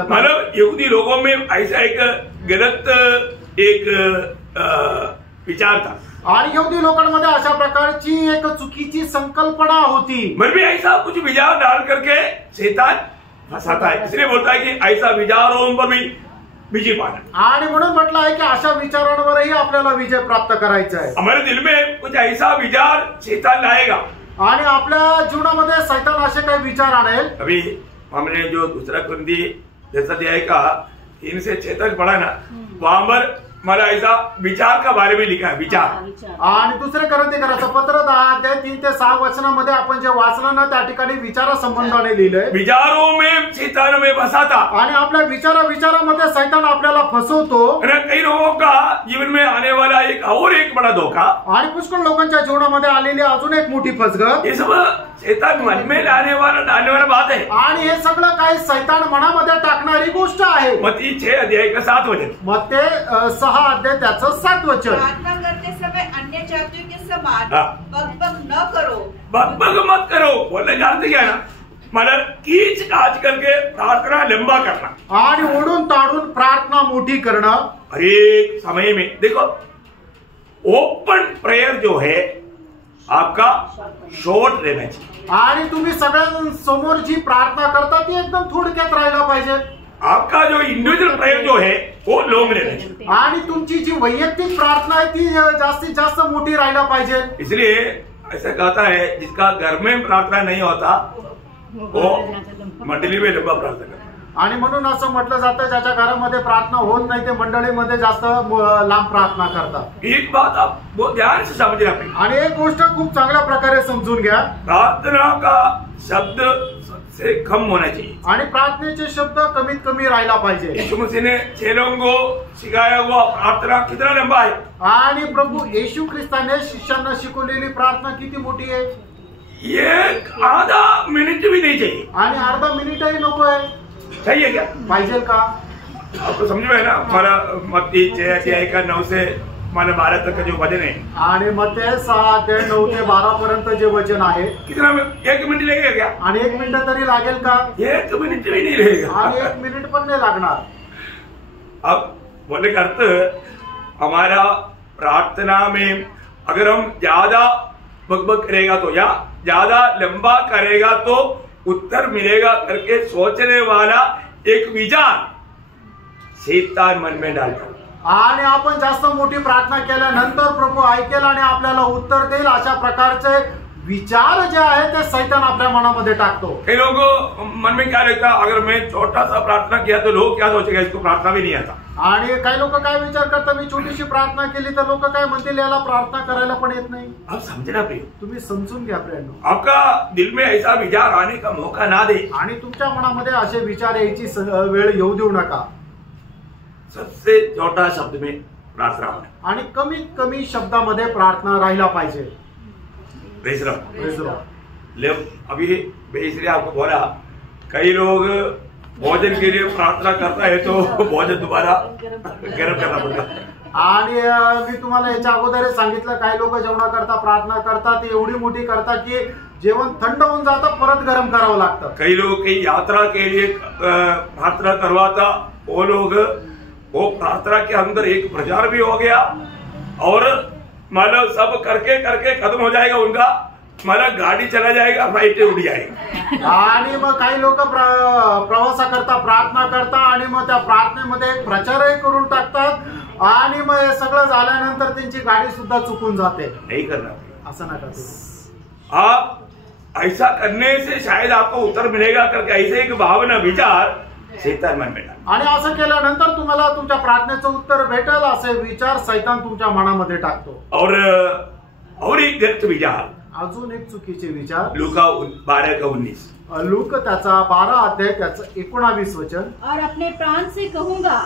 मतलब यहूदी लोगों में ऐसा एक गलत एक विचार था, आणि यहूदी लोकांमध्ये अशा प्रकारची एक चुकीची संकल्पना होती। मन में ऐसा कुछ विचार डाल करके शैतान फंसाता है, इसलिए बोलता है कि ऐसा विचारों पर भी विजय पाना, आणि म्हणून म्हटलं आहे की अशा विचारांवरही आपल्याला विजय प्राप्त करायचा आहे। हमारे दिल में कुछ ऐसा विचार शैतान लाएगा, आणि आपल्या जीवनामध्ये शैतान असे काही विचार आणेल। अभी हमने जो दूसरा कुंदी जैसा अध्याय का 3 से 6 तक पढ़ा ना, वहां पर मला ऐसा विचार का बारे में लिखा है, विचार। आणि दुसरे करंथीकराचं पत्र 10 अध्याय 3 ते 6 वचनामध्ये आपण जे वाचलं ना त्या ठिकाणी विचारा संबंधाने लिहिलंय, विचारों में शैतान में फंसाता, आणि आपल्या विचारामध्ये शैतान आपल्याला फसवतो। कई लोगों का जीवन में आने वाला एक बड़ा धोखा, आणि पुष्कळ लोकांच्या जीवनामध्ये आलेली अजून एक मोठी फसगत, ये सब शैतान मन में डालने वाला बात है, आणि हे सगळं काही शैतान मनामध्ये टाकणारी गोष्ट आहे। मत्ती 6 अध्याय का 7 वचन, मत्ती 6 अध्याय त्याचं 7 वचन, प्रार्थना करते समय अन्य जातियों के समान बकबक न करो, बकबक मत करो। बोलने जानते क्या ना, मतलब कीच काच करके प्रार्थना लंबा करना आणि ओढून ताडून प्रार्थना मोठी करणं। हर एक समय में देखो ओपन प्रेयर जो है आपका शॉर्ट रहना चाहिए, आणि तुम्ही सगळ्यांसमोर जी प्रार्थना करता ती एकदम थोडक्यात राहायला पाहिजे। आपका जो इंडिविजुअल प्रेयर जो है वो लॉन्ग रहना चाहिए, आणि तुमची जी वैयक्तिक प्रार्थना आहे ती जास्तीत जास्त मोठी राहायला पाहिजे। इसलिए ऐसा कहता है जिसका घर में प्रार्थना नहीं होता वो मंडली में लंबा प्रार्थना करता, आणि म्हणून असं म्हटलं जातं ज्याच्या घरामध्ये प्रार्थना होत नाही ते मंडळीमध्ये जास्त लांब प्रार्थना करतात। एक बात आप बहुत ध्यान से समझना पड़ेगी, आणि एक गोष्ट खूप चांगल्या प्रकारे समजून घ्या, प्रार्थना का शब्द से कम होना चाहिए, आणि प्रार्थनेचे शब्द कमीत कमी राहायला पाहिजे। यीशु मसीह ने चेलों को सिखाया हुआ प्रार्थना कितना लंबा है, आणि प्रभू येशू ख्रिस्ताने शिष्यांना शिकवलेली प्रार्थना किती मोठी आहे, एक आधा मिनट भी नहीं चाहिए, आणि अर्धा मिनिटही नको आहे, चाहिए क्या? पाहिजे का? आपको समझ में है ना, हमारा मत्ती 6 अध्याय का 9 से 12 तक का जो वचन है, आणि मत्ती 6 अध्याय 9 ते 12 पर्यंत जे वचन आहे, कितना 1 मिनट लगेगा क्या? आणि 1 मिनिट तरी लागेल का? 1 मिनट भी नहीं लगेगा, आणि 1 मिनिट पण नाही लागणार। अब बोले का अर्थ हमारा प्रार्थना में अगर हम ज्यादा बकबक करेगा तो या ज्यादा लंबा करेगा तो उत्तर मिलेगा करके सोचने वाला एक विचार शैतान मन में डालता, आणि आपण जास्त मोठी प्रार्थना केल्यानंतर प्रभू ऐकेल आणि आपल्याला उत्तर देईल अशा प्रकारचे विचार जे आहे ते शैतान आपल्या मनामध्ये टाकतो। कई लोगों मन में क्या लगता है, अगर मैं छोटा सा प्रार्थना किया तो लोग क्या सोचेगा, इसको प्रार्थना भी नहीं आता, आणि काही लोक काय विचार करतात, मी छोटीशी प्रार्थना केली तर लोक काय म्हणतील याला प्रार्थना करायला पण येत नाही। आप समझना प्रिय, तुम्ही समजून घ्या प्रियांनो, आपका दिल में ऐसा विचार आने का मौका ना दे, आणि तुमच्या मनामध्ये असे विचार यायची वेळ येऊ देऊ नका। सबसे छोटा शब्द में प्रार्थना होना, आणि कमीत कमी शब्दामध्ये प्रार्थना राहिला पाहिजे। Praise Lord. अभी मैं इसलिए आपको बोला, कई लोग भोजन के लिए प्रार्थना करता है तो भोजन दोबारा गर्म करना पड़ता, आणि मी तुम्हाला याच्या अगोदर सांगितलं काही लोक जेवणाकरता प्रार्थना करतात एवढी मोठी करतात की जेवण थंड होऊन जातं परत गरम करावं लागतं। कई लोग कई यात्रा के लिए प्रार्थना करवाता, वो प्रार्थना के अंदर एक प्रचार भी हो गया और मतलब सब करके करके खत्म हो जाएगा उनका, मतलब गाड़ी चला जाएगा, फ्लाइट उड़ जाएगा। आणि मग काही लोक प्रवासाकरता प्रार्थना करतात आणि मग त्या प्रार्थनेमध्ये एक प्रचारही करून टाकतात, आणि मग हे सगळं झाल्यानंतर त्यांची गाडी सुद्धा चुकून जाते। नाही करणार, असं नका करू. आप ऐसा करने से शायद आपको उत्तर मिलेगा करके ऐसे एक भावना विचार शैतान मन में डाल. आणि असं केल्यानंतर तुम्हाला तुमच्या प्रार्थनेचं उत्तर भेटेल असे विचार सैतान तुमच्या मनामध्ये टाकतो. और एक गलत विचार, अजून एक चुकीचे विचार. लूका 12:19. लूक त्याचा 12 अध्याय त्याचं 19 वचन. और अपने प्राण से कहूंगा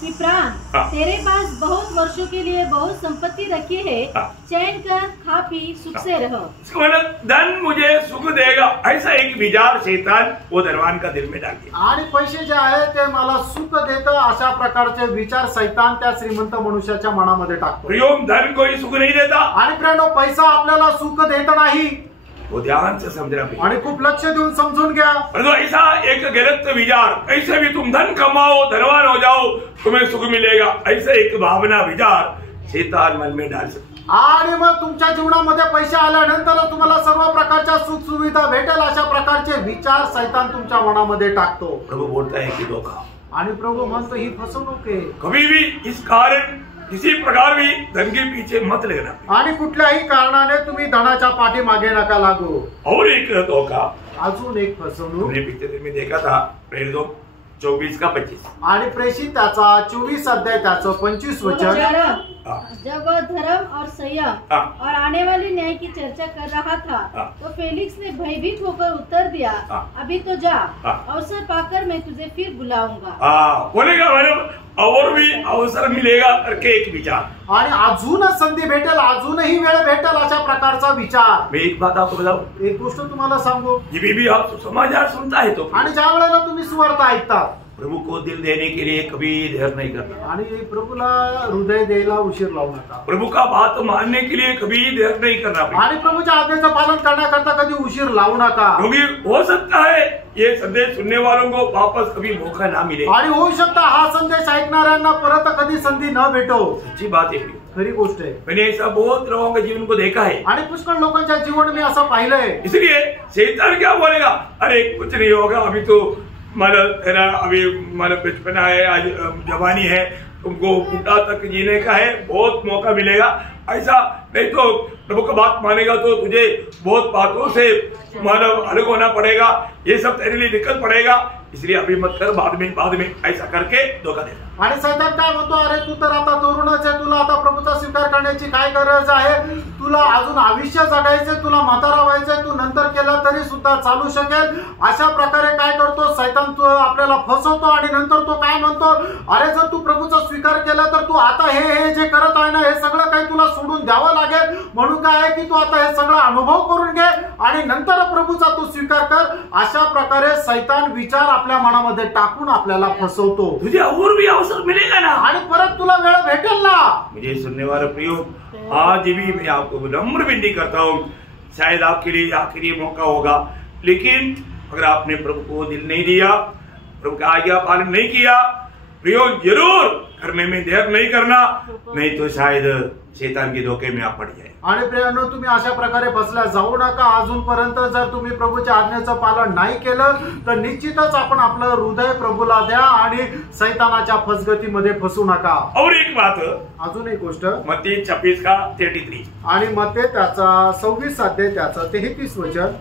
कि प्राण, तेरे पास बहुत वर्षों के लिए बहुत संपत्ति रखी है, चैन कर खा पी सुख से रह. मतलब धन मुझे सुख देगा ऐसा एक विचार शैतान वो धनवान का दिल में डाल दिया. आणि पैसे जे आहे ते मला सुख देतं अशा प्रकारचे विचार सैतान त्या श्रीमंत मनुष्याच्या मनामध्ये टाकतो. प्रियोम, धन कोई सुख नहीं देता. आणि प्रियानो, पैसा आपल्याला सुख देत नाही. वो ध्यान से समझना पड़ेगा आणि खूप लक्ष देऊन समजून घ्या. परंतु ऐसा एक गलत विचार, कैसे भी तुम धन कमाओ, धनवान हो जाओ, तुम्हें सुख मिलेगा, ऐसा एक भावना विचार शैतान मन में डाल सकता. आणि मग तुमच्या जीवनामध्ये पैसे आल्यानंतर तुम्हाला सर्व प्रकारच्या सुख सुविधा भेटेल अशा प्रकारचे विचार सैतान तुमच्या मनामध्ये टाकतो. प्रभु बोलता है कि धोखा. आणि प्रभू म्हणतो ही फसवणूक आहे. कभी भी इस कारण किसी प्रकार भी धन के पीछे मत लगना. आणि कुठल्याही कारणाने तुम्ही धनाच्या पाठीमागे नका लागू. और एक धोखा, अजून एक फसवणूक. हमने पिछले दिन में देखा था, प्रेरितों 24:25. आणि प्रेषित त्याचा 24 अध्याय त्याचं 25 वचन. जब वह धर्म और संयम और आने वाले न्याय की चर्चा कर रहा था, तो फेलिक्स ने भयभीत होकर उत्तर दिया, अभी तो जा, अवसर पाकर मैं तुझे फिर बुलाऊंगा. बोलेगा और भी अवसर मिलेगा करके एक विचार. आणि अजूनच संधी भेटेल, अजूनही वेळ भेटेल अशा प्रकारचा विचार. मैं एक बात आपको बताऊं, एक गोष्ट तुम्हाला सांगू. ये भी आप समाचार सुनता है तो, आणि ज्या वेळेला तुम्ही सुवार्ता ऐकता, प्रभु को दिल देने के लिए कभी देर नहीं करना. आणि प्रभूला हृदय द्यायला उशीर लावू नका. प्रभु का बात मानने के लिए कभी देर नहीं करना. आणि प्रभूच्या आज्ञेचं पालन करण्याकरता कधी उशीर लावू नका. क्योंकि हो सकता है ये संदेश सुनने वालों को वापस कभी मौका ना मिले. आणि होऊ शकता हा संदेश ऐकणाऱ्यांना परत कधी संधी न भेटो. सच्ची बात है, खरी गोष्ट आहे. मैंने ऐसा बहुत लोगों के जीवन को देखा है. आणि पुष्कळ लोकांच्या जीवन मी असं पाहिलंय. इसलिए शैतान क्या बोलेगा, अरे कुछ नहीं होगा, अभी तो अभी बचपना है, आज जवानी है, तुमको बूढ़ा तक जीने का है, बहुत मौका मिलेगा. ऐसा नहीं तो प्रभु का बात मानेगा तो तुझे बहुत बातों से अलग होना पड़ेगा, ये सब तेरे लिए दिक्कत पड़ेगा, इसलिए अभी मत कर, बाद में ऐसा करके धोखा देगा. आणि सैतान काय म्हणतो, अरे तू तर आता तरुणच आहे, तुला आता प्रभूचा स्वीकार करण्याची काय गरज आहे, तुला अजून आयुष्य जगायचे, तुला म्हातारा व्हायचंय, तू नंतर केला तरी सुद्धा चालू शकेल. अशा प्रकारे काय करतो सैतान, तू आपल्याला फसवतो. आणि नंतर तो काय म्हणतो, अरे जर तू प्रभूचा स्वीकार केला तर तू आता हे जे करत आहे ना, हे सगळं काही तुला सोडून द्यावं लागेल. म्हणून काय आहे की तू आता हे सगळं अनुभव करून घे आणि नंतर प्रभूचा तू स्वीकार कर. अशा प्रकारे सैतान विचार आपल्या मनामध्ये टाकून आपल्याला फसवतो. तुझे और भी अवसर मिलेगा ना, आणि परत तुला वेळ भेटेल ना. मुझे सुनने वाले प्रियो, आज भी मैं आपको नम्र विनती करता हूँ, शायद आपके लिए आखिरी मौका होगा, लेकिन अगर आपने प्रभु को दिल नहीं दिया, प्रभु का आज्ञा पालन नहीं किया, प्रियो जरूर करने में देर नहीं करना, नहीं तो शायद शैतान के धोखे में आप पड़ जाए. आणि प्रियांनो, तुम्ही अशा प्रकारे फसल्या जाऊ नका. अजूनपर्यंत जर तुम्ही प्रभूच्या आज्ञेचं पालन नाही केलं तर निश्चितच आपण आपलं हृदय प्रभूला द्या आणि सैतानाच्या फसगतीमध्ये फसू नका. और एक बात, अजून एक गोष्ट, मत्ती 26:33. आणि मत्ती त्याचा 26 अध्याय त्याचं 33 वचन.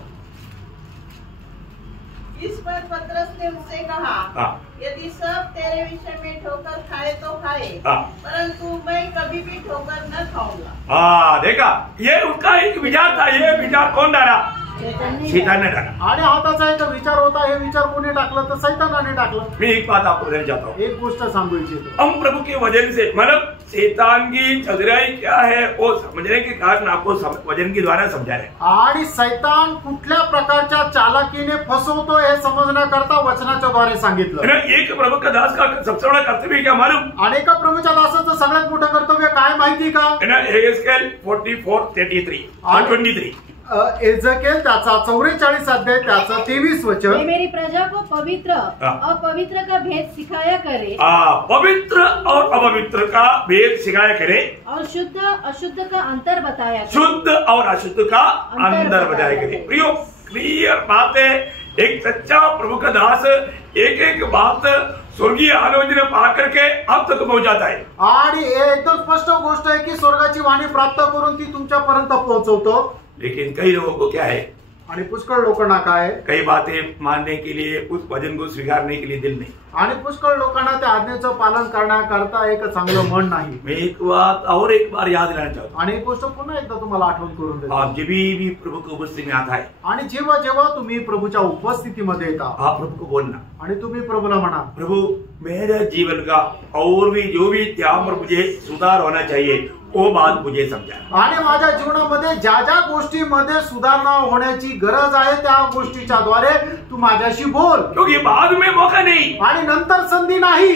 इस पर पतरस ने उससे कहा, यदि सब तेरे विषय में ठोकर खाए तो खाए, परंतु मैं कभी भी ठोकर न खाऊंगा. देखा, ये उनका एक विचार था. ये विचार कौन डाला? शैतान ने डाला. आणि हाताचा एक विचार होता. हे विचार कोणी टाकलं तर सैतानाने टाकलं. मैं एक बात आपको बताना चाहता हूँ, एक गोष्ट सांगू इच्छितो. हम प्रभु के वजन से, मतलब शैतान की चतुराई क्या है वो समझने के कारण आपको वजन के द्वारा समझा रहे. आणि सैतान कुठल्या प्रकारच्या चालाकीने फसवतो हे समजण्याकरता वचनाच्या द्वारे सांगितलं. एक प्रभु का दास का सबसे बड़ा कर्तव्य क्या मालूम? अनेक प्रभूच्या दासाचं सगळ्यात मोठं कर्तव्य काय माहिती का? एहेस्केल 44:33. एजेकिएल त्याचा 44 अध्याय त्याचं 23 वचन. मेरी प्रजा को पवित्र अपवित्र का भेद सिखाया करे. पवित्र और अपवित्र का भेद सिखाया करे. और शुद्ध अशुद्ध का अंतर बताया करे. शुद्ध और अशुद्ध का अंतर बताया करे. प्रियो, क्लियर बात है. एक सच्चा प्रभु का दास एक एक बात स्वर्गीय आलोचना पा करके अब तक पहुंच जाता है। आणि एकदम स्पष्ट गोष्ट आहे की स्वर्गाची वाणी प्राप्त करून ती तुमच्यापर्यंत पोहोचवतो। लेकिन कई लोगों को क्या है, आणि पुष्कळ लोकांना काय, कई बातें मानने के लिए, उस वचन को स्वीकारने के लिए दिल नहीं। आणि पुष्कळ लोकांना त्या आज्ञेचं पालन करण्याकरता एक चांगलं मन नाही। मैं एक बात और एक बार याद दिलाना चाहता हूँ, आणि एक गोष्ट पुन्हा एकदा तुम्हाला आठवण करून देतो, आप जब भी प्रभु की उपस्थिति में आता है, आणि जेव्हा जेव्हा तुम्ही प्रभूच्या उपस्थितीमध्ये येता, आप प्रभु को बोलना, आणि तुम्ही प्रभूला म्हणा, प्रभु मेरे जीवन का और भी जो भी यहाँ पर मुझे सुधार होना चाहिए वो बात मुझे समझा। आणि माझ्या जीवनामध्ये ज्या ज्या गोष्टीमध्ये सुधारणा होण्याची गरज आहे त्या गोष्टीच्या द्वारे तू माझ्याशी बोल, क्योंकि बाद में मौका नहीं। आणि नंतर संधी नाही।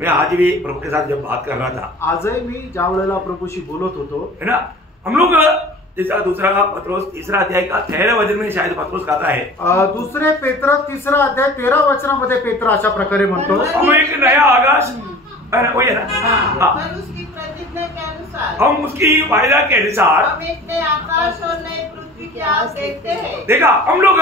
मैं आज भी प्रभु के साथ जब बात कर रहा था, आजही मी ज्या वेळेला प्रभूशी बोलत होतो, है ना, हम लोग जैसा दूसरा पत्रोस 3 अध्याय का 13 वचन में शायद पत्रोस कहता है, दुसरे पेत्र 3 अध्याय 13 वचनामध्ये पेत्र अशा प्रकारे म्हणतो, हम एक नया आकाश, वही है ना, पर उसकी प्रतिज्ञा के अनुसार हम उसकी वायदा के अनुसार हम एक नए आकाश और नई पृथ्वी की आस देखते हैं। देखा, हम लोग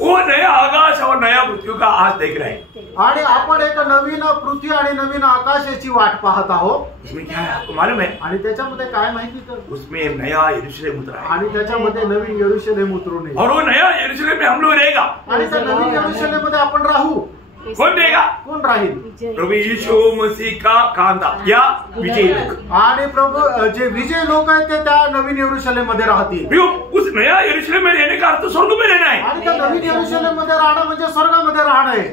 वो नया आकाश और नया पृथ्वी का आज देख रहे हैं। आणि आपण एक नवीन पृथ्वी आणि नवीन आकाश याची वाट पाहत आहोत। उसमें क्या है आपको मालूम है? आणि त्याच्यामध्ये काय माहिती तर, उसमें नया यरूशलेम उतरा है, आणि त्याच्यामध्ये नवीन यरूशलेम उतरून येईल, और वो नया यरूशलेम में हम लोग रहेगा। आणि त्या नवीन यरूशलेम मध्ये आपण राहू। कौन रहेगा? कोण राहील? प्रभु यीशु मसीह का कांता या विजयी लोग। आणि प्रभू जे विजय लोक आहेत ते त्या नवीन यरूशलेम मध्ये राहतील। उस नया यरूशलेम में रहने का अर्थ स्वर्ग में रहना है। आणि त्या नवीन यरूशलेम मध्ये राहणं म्हणजे स्वर्गामध्ये राहणं आहे।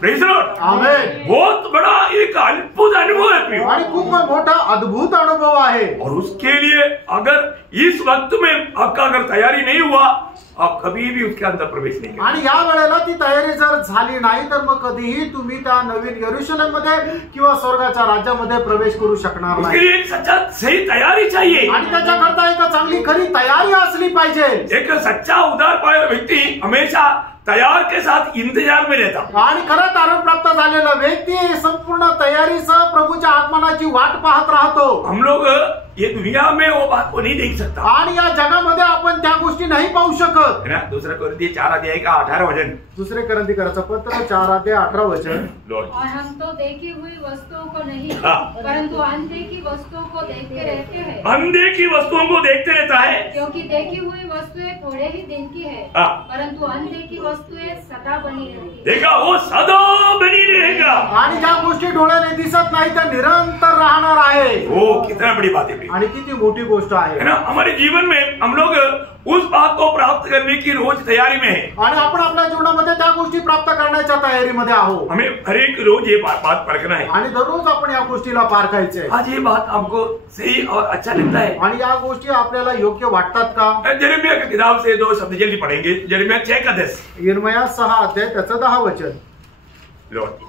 Praise the Lord. आमेन। बहुत बड़ा एक अद्भुत अनुभव है प्रियो, आणि खूप मोठा अद्भुत अनुभव आहे। और उसके लिए अगर इस वक्त में आपका अगर तैयारी नहीं हुआ, आप कभी भी उसके अंदर प्रवेश नहीं करेंगे। आणि या वेळेला ती तयारी जर झाली नाही तर मग कधीही तुम्ही त्या नवीन यरूशलेम मध्ये किंवा स्वर्गाच्या राज्यामध्ये प्रवेश करू शकणार उसके नाही। लिए एक सच्चा सही तैयारी चाहिए, आणि त्याच्याकरता एक चांगली खरी तयारी असली पाहिजे। एक सच्चा उदार पाया व्यक्ति हमेशा तैयार के साथ इंतजार में रहता। आणि खरं तारण प्राप्त झालेला व्यक्ती संपूर्ण तयारीसह प्रभूच्या आगमनाची वाट पाहत राहतो। हम लोग ये दुनिया में वो बात को नहीं देख सकता, आणि या जगामध्ये आपण त्या गोष्टी नाही पाहू शकत, है ना। दूसरा कोरिन्थियों 4 अध्याय का 18 वचन, दुसरे कोरिन्थियों पत्र 4 अध्याय 18 वचन, लॉर्ड, और हम तो देखी हुई वस्तुओं को नहीं हाँ। परंतु अनदेखी वस्तुओं को देखते रहते हैं। अनदेखी वस्तुओं को देखते रहता है, क्योंकि देखी हुई वस्तुएं थोड़े ही दिन की है, हाँ। परंतु अनदेखी वस्तुएं सदा बनी रहती है। देखा, वो सदा बनी रहेगा। आणि ज्या गोष्टी डोळ्याने दिसत नाही त्या निरंतर राहणार आहे। वो कितना बड़ी बात है, आणि किती मोठी गोष्ट आहे, है ना। हमारे जीवन में हम लोग उस बात को प्राप्त करने की रोज तैयारी में है, आणि आपण आपल्या जीवनामध्ये त्या गोष्टी प्राप्त करण्याच्या तयारीमध्ये आहोत। हमें हर एक रोज ये बात परखना है, आणि दररोज आपण या गोष्टीला पारखायचे। आज ये बात हमको सही और अच्छा लगता है, आणि या गोष्टी आपल्याला योग्य वाटतात का? यिर्मयाह की किताब से 2 शब्द जल्दी पढ़ेंगे। यिर्मयाह 6 का 10, यिर्मयाह 6 अध्याय त्याचं 10 वचन, लॉर्ड,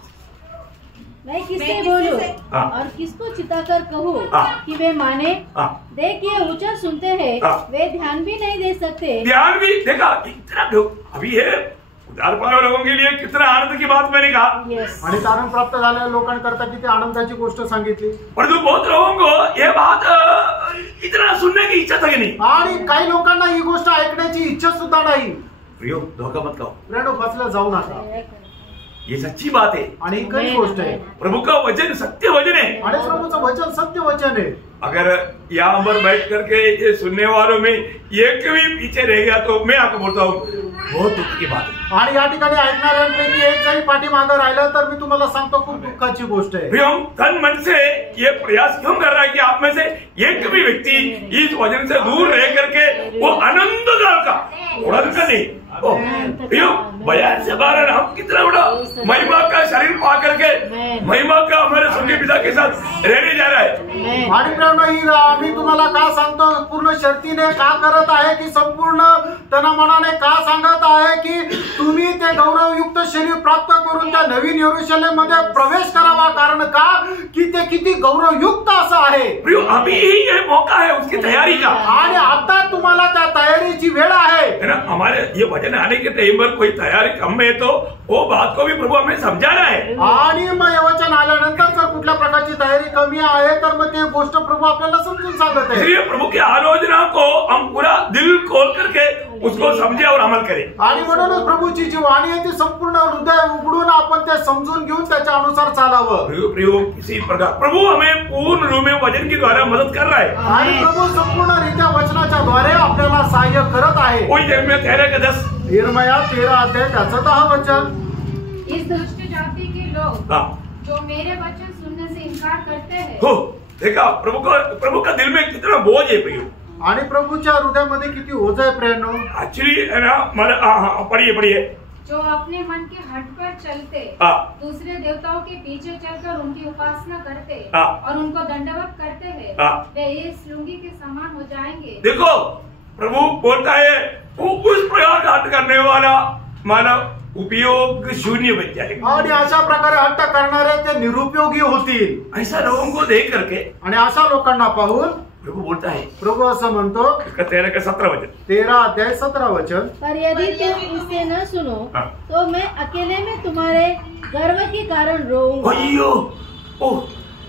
मैं किससे बोलूं हाँ। और किसको चिताकर कहूं हाँ। कि वे माने? हाँ। देख ये ऊंचा सुनते हैं, हाँ। वे ध्यान भी नहीं दे सकते। ध्यान भी देखा, इतना अभी है उदार पाए लोगों के लिए कितना आनंद की बात मैंने कहा। यस। आणि तारण प्राप्त झालेल्या लोकांकरता किती आनंदाची गोष्ट सांगितली। परंतु बहुत लोगों को ये बात इतना सुनने की इच्छा तक नहीं। आणि काही लोकांना ही गोष्ट ऐकण्याची इच्छा सुद्धा नाही। प्रियो, धोखा मत खाओ, फ्रेंडो, फसल्या जाऊ नका। ये सच्ची बात है, आणि ही खरी गोष्ट आहे, प्रभु का वचन सत्य वचन है। आणि प्रभूचं वचन सत्य वचन आहे। अगर यहाँ पर बैठ करके ये सुनने वालों में एक भी पीछे रह गया तो मैं आपको बोलता हूँ बहुत दुख की बात है। आणि या ठिकाणी ऐकणाऱ्यांपैकी एक जरी पाठीमागं राहिलं तर मी तुम्हाला सांगतो खूप दुःखाची गोष्ट आहे। फिर हम तन मन से ये प्रयास क्यों कर रहा है कि आप में से एक भी व्यक्ति इस वचन से दूर रह करके वो आनंद का थोड़ा का नहीं बयान से बाहर हम कितना बड़ा महिमा का शरीर पा करके महिमा का हमारे स्वर्गीय पिता के साथ रहने जा रहा है। आणि प्रेरणा आम्ही तुम्हाला का सांगतो, पूर्ण शर्तीने का करत आहे की संपूर्ण तनामनाने का सांगत आहे की तुम्ही ते गौरवयुक्त शरीर प्राप्त करून त्या नवीन यरूशलेम मध्ये प्रवेश करावा। कारण का की ते किती गौरवयुक्त असं आहे। प्रियो, अभी ये मौका है उसकी तैयारी का, आणि आता तुम्हाला त्या तयारीची वेळ आहे ना। हमारे ये वचन आने के टाइम पर कोई तैयारी कम है तो वो बात को भी प्रभु हमें समझा रहा है। आणि मग हे वचन आल्यानंतर जर कुठल्या प्रकारची तयारी कमी आहे तर मग ते गोष्ट प्रभू आपल्याला समजून सांगत आहे। इसलिए प्रभु की आलोचना को हम पूरा दिल खोल करके उसको समझे और अमल करे। आणि म्हणूनच प्रभूची जी वाणी आहे ती संपूर्ण हृदय उघडून आपण ते समजून घेऊन त्याच्या अनुसार चालावं। प्रभु किसी प्रकार प्रभु हमें पूर्ण रूप में वचन के द्वारा मदद कर रहा है आणि प्रभू संपूर्ण रीत्या वचनाच्या द्वारे आपल्याला सहाय्य करत आहे। कोई यिर्मयाह 13:10 यिर्मयाह 13 अध्याय त्याचं 10 वचन। इस दुष्ट जाति के लोग हाँ जो मेरे वचन सुनने से इनकार करते हैं। हो देखा प्रभु का दिल में कितना बोझ है प्रियो। आणि प्रभूच्या हृदयामध्ये किती ओझ आहे प्रियांनो। एक्चुअली है ना पढ़िए जो अपने मन के हट पर चलते दूसरे देवताओं के पीछे चलकर उनकी उपासना करते और उनको दंडवत करते हैं वे इस लुंगी के समान हो जाएंगे। देखो प्रभु बोलता है उस प्रकार का हट करने वाला मानव उपयोग शून्य बन जाएगा आणि अशा प्रकारे हट्ट करणारे ते निरुपयोगी होतील। ऐसा लोगों को देख करके आणि अशा लोकांना पाहून प्रभु बोलता है, प्रभु असं म्हणतो, इसका 13 का 17 वचन, 13 अध्याय 17 वचन, पर यदि तुम इससे न सुनो तो मैं अकेले में तुम्हारे गर्व के कारण रोऊंगा। अय्यो ओह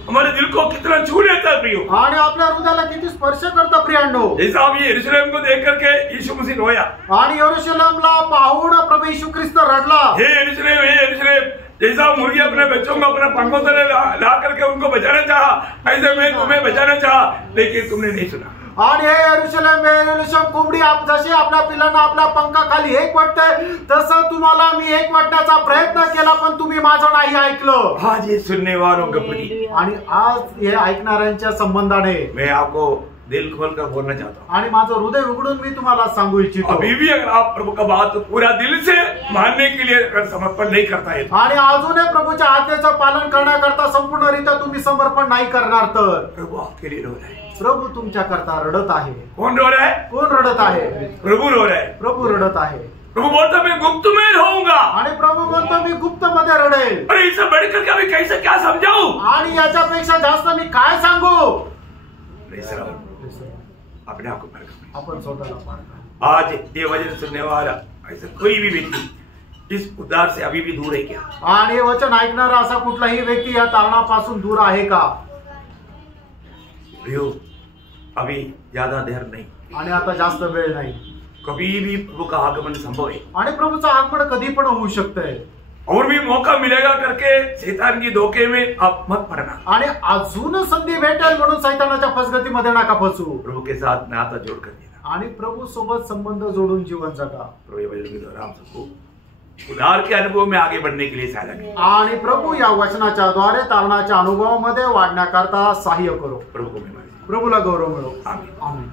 हमारे दिल को कितना छू लेता है प्रियो आणि आपल्या हृदयाला किती स्पर्श करतं प्रियांनो। जैसा आप ये यरूशलेम को देख करके यीशु मसीह रोया आणि यरूशलेमला पाहून प्रभु यीशु ख्रिस्त रडला। हे यरूशलेम जैसा मुर्गी अपने बच्चों को अपने पंखों से ला करके उनको बचाना चाहा ऐसे मैं तुम्हें बचाना चाहा लेकिन तुमने नहीं सुना। आणि हे यरूशलेम कोंबडी जशी आपल्या पिलांना आपल्या पंखाखाली एक वाटते तसं तुम्हाला मी एक वाटण्याचा प्रयत्न केला पण तुम्ही माझं नाही ऐकलं। आज ये सुनने वालों का प्रति आणि आज हे ऐकणाऱ्यांच्या संबंधाने मैं आपको दिल खोल कर बोलना चाहता हूँ आणि माझं हृदय उघडून मी तुम्हाला सांगू इच्छितो। अभी भी अगर आप प्रभु का बात पूरा दिल से मानने के लिए अगर समर्पण नहीं करता है आणि अजूनही प्रभूच्या आज्ञेचं पालन करण्याकरता संपूर्णरित्या तुम्ही समर्पण नाही करणार तर प्रभु आपके लिए रो रहा है। प्रभु तुमच्या करता रडत आहे। कौन रो रहा है? कोण रडत आहे? प्रभु रो रहा है। प्रभु रडत आहे। प्रभु बोलता मैं गुप्त में रहूंगा आणि प्रभु म्हणतो मी गुप्त मध्ये रडेल। अरे इससे बढ़कर के अभी कैसे क्या समझाऊं आणि याच्यापेक्षा जास्त मी काय सांगू। अपने आप को परखो, आपण स्वतःला पाहतो। आज ये वचन सुनने वाला ऐसा कोई भी व्यक्ति इस उद्धार से अभी भी दूर है क्या? आणि हे वचन ऐकणारा असा कुठलाही व्यक्ती या तारणापासून दूर आहे का? प्रियो अभी ज्यादा देर नहीं आणि आता जास्त वेळ नाही। कभी भी प्रभु का आगमन संभव है आणि प्रभूचं आगमन कधी पण होऊ शकतंय। और भी मौका मिलेगा करके शैतान की धोखे में आप मत पड़ना। आणि अजून संधी भेटेल म्हणून शैतानाच्या फसगतीमध्ये नका फसू। प्रभु के साथ नाता जोड़ कर देना आणि प्रभु सोबत संबंध जोडून जीवन जगा। प्रभु वचन के द्वारा हम सबको उद्धार के अनुभव में आगे बढ़ने के लिए सहायता करें। आणि प्रभु या वचनाच्या द्वारे तारणाच्या अनुभवामध्ये वाढण्याकरता सहाय्य करो। प्रभु को महिमा दें। प्रभूला गौरव मिळो। आमीन। आमीन।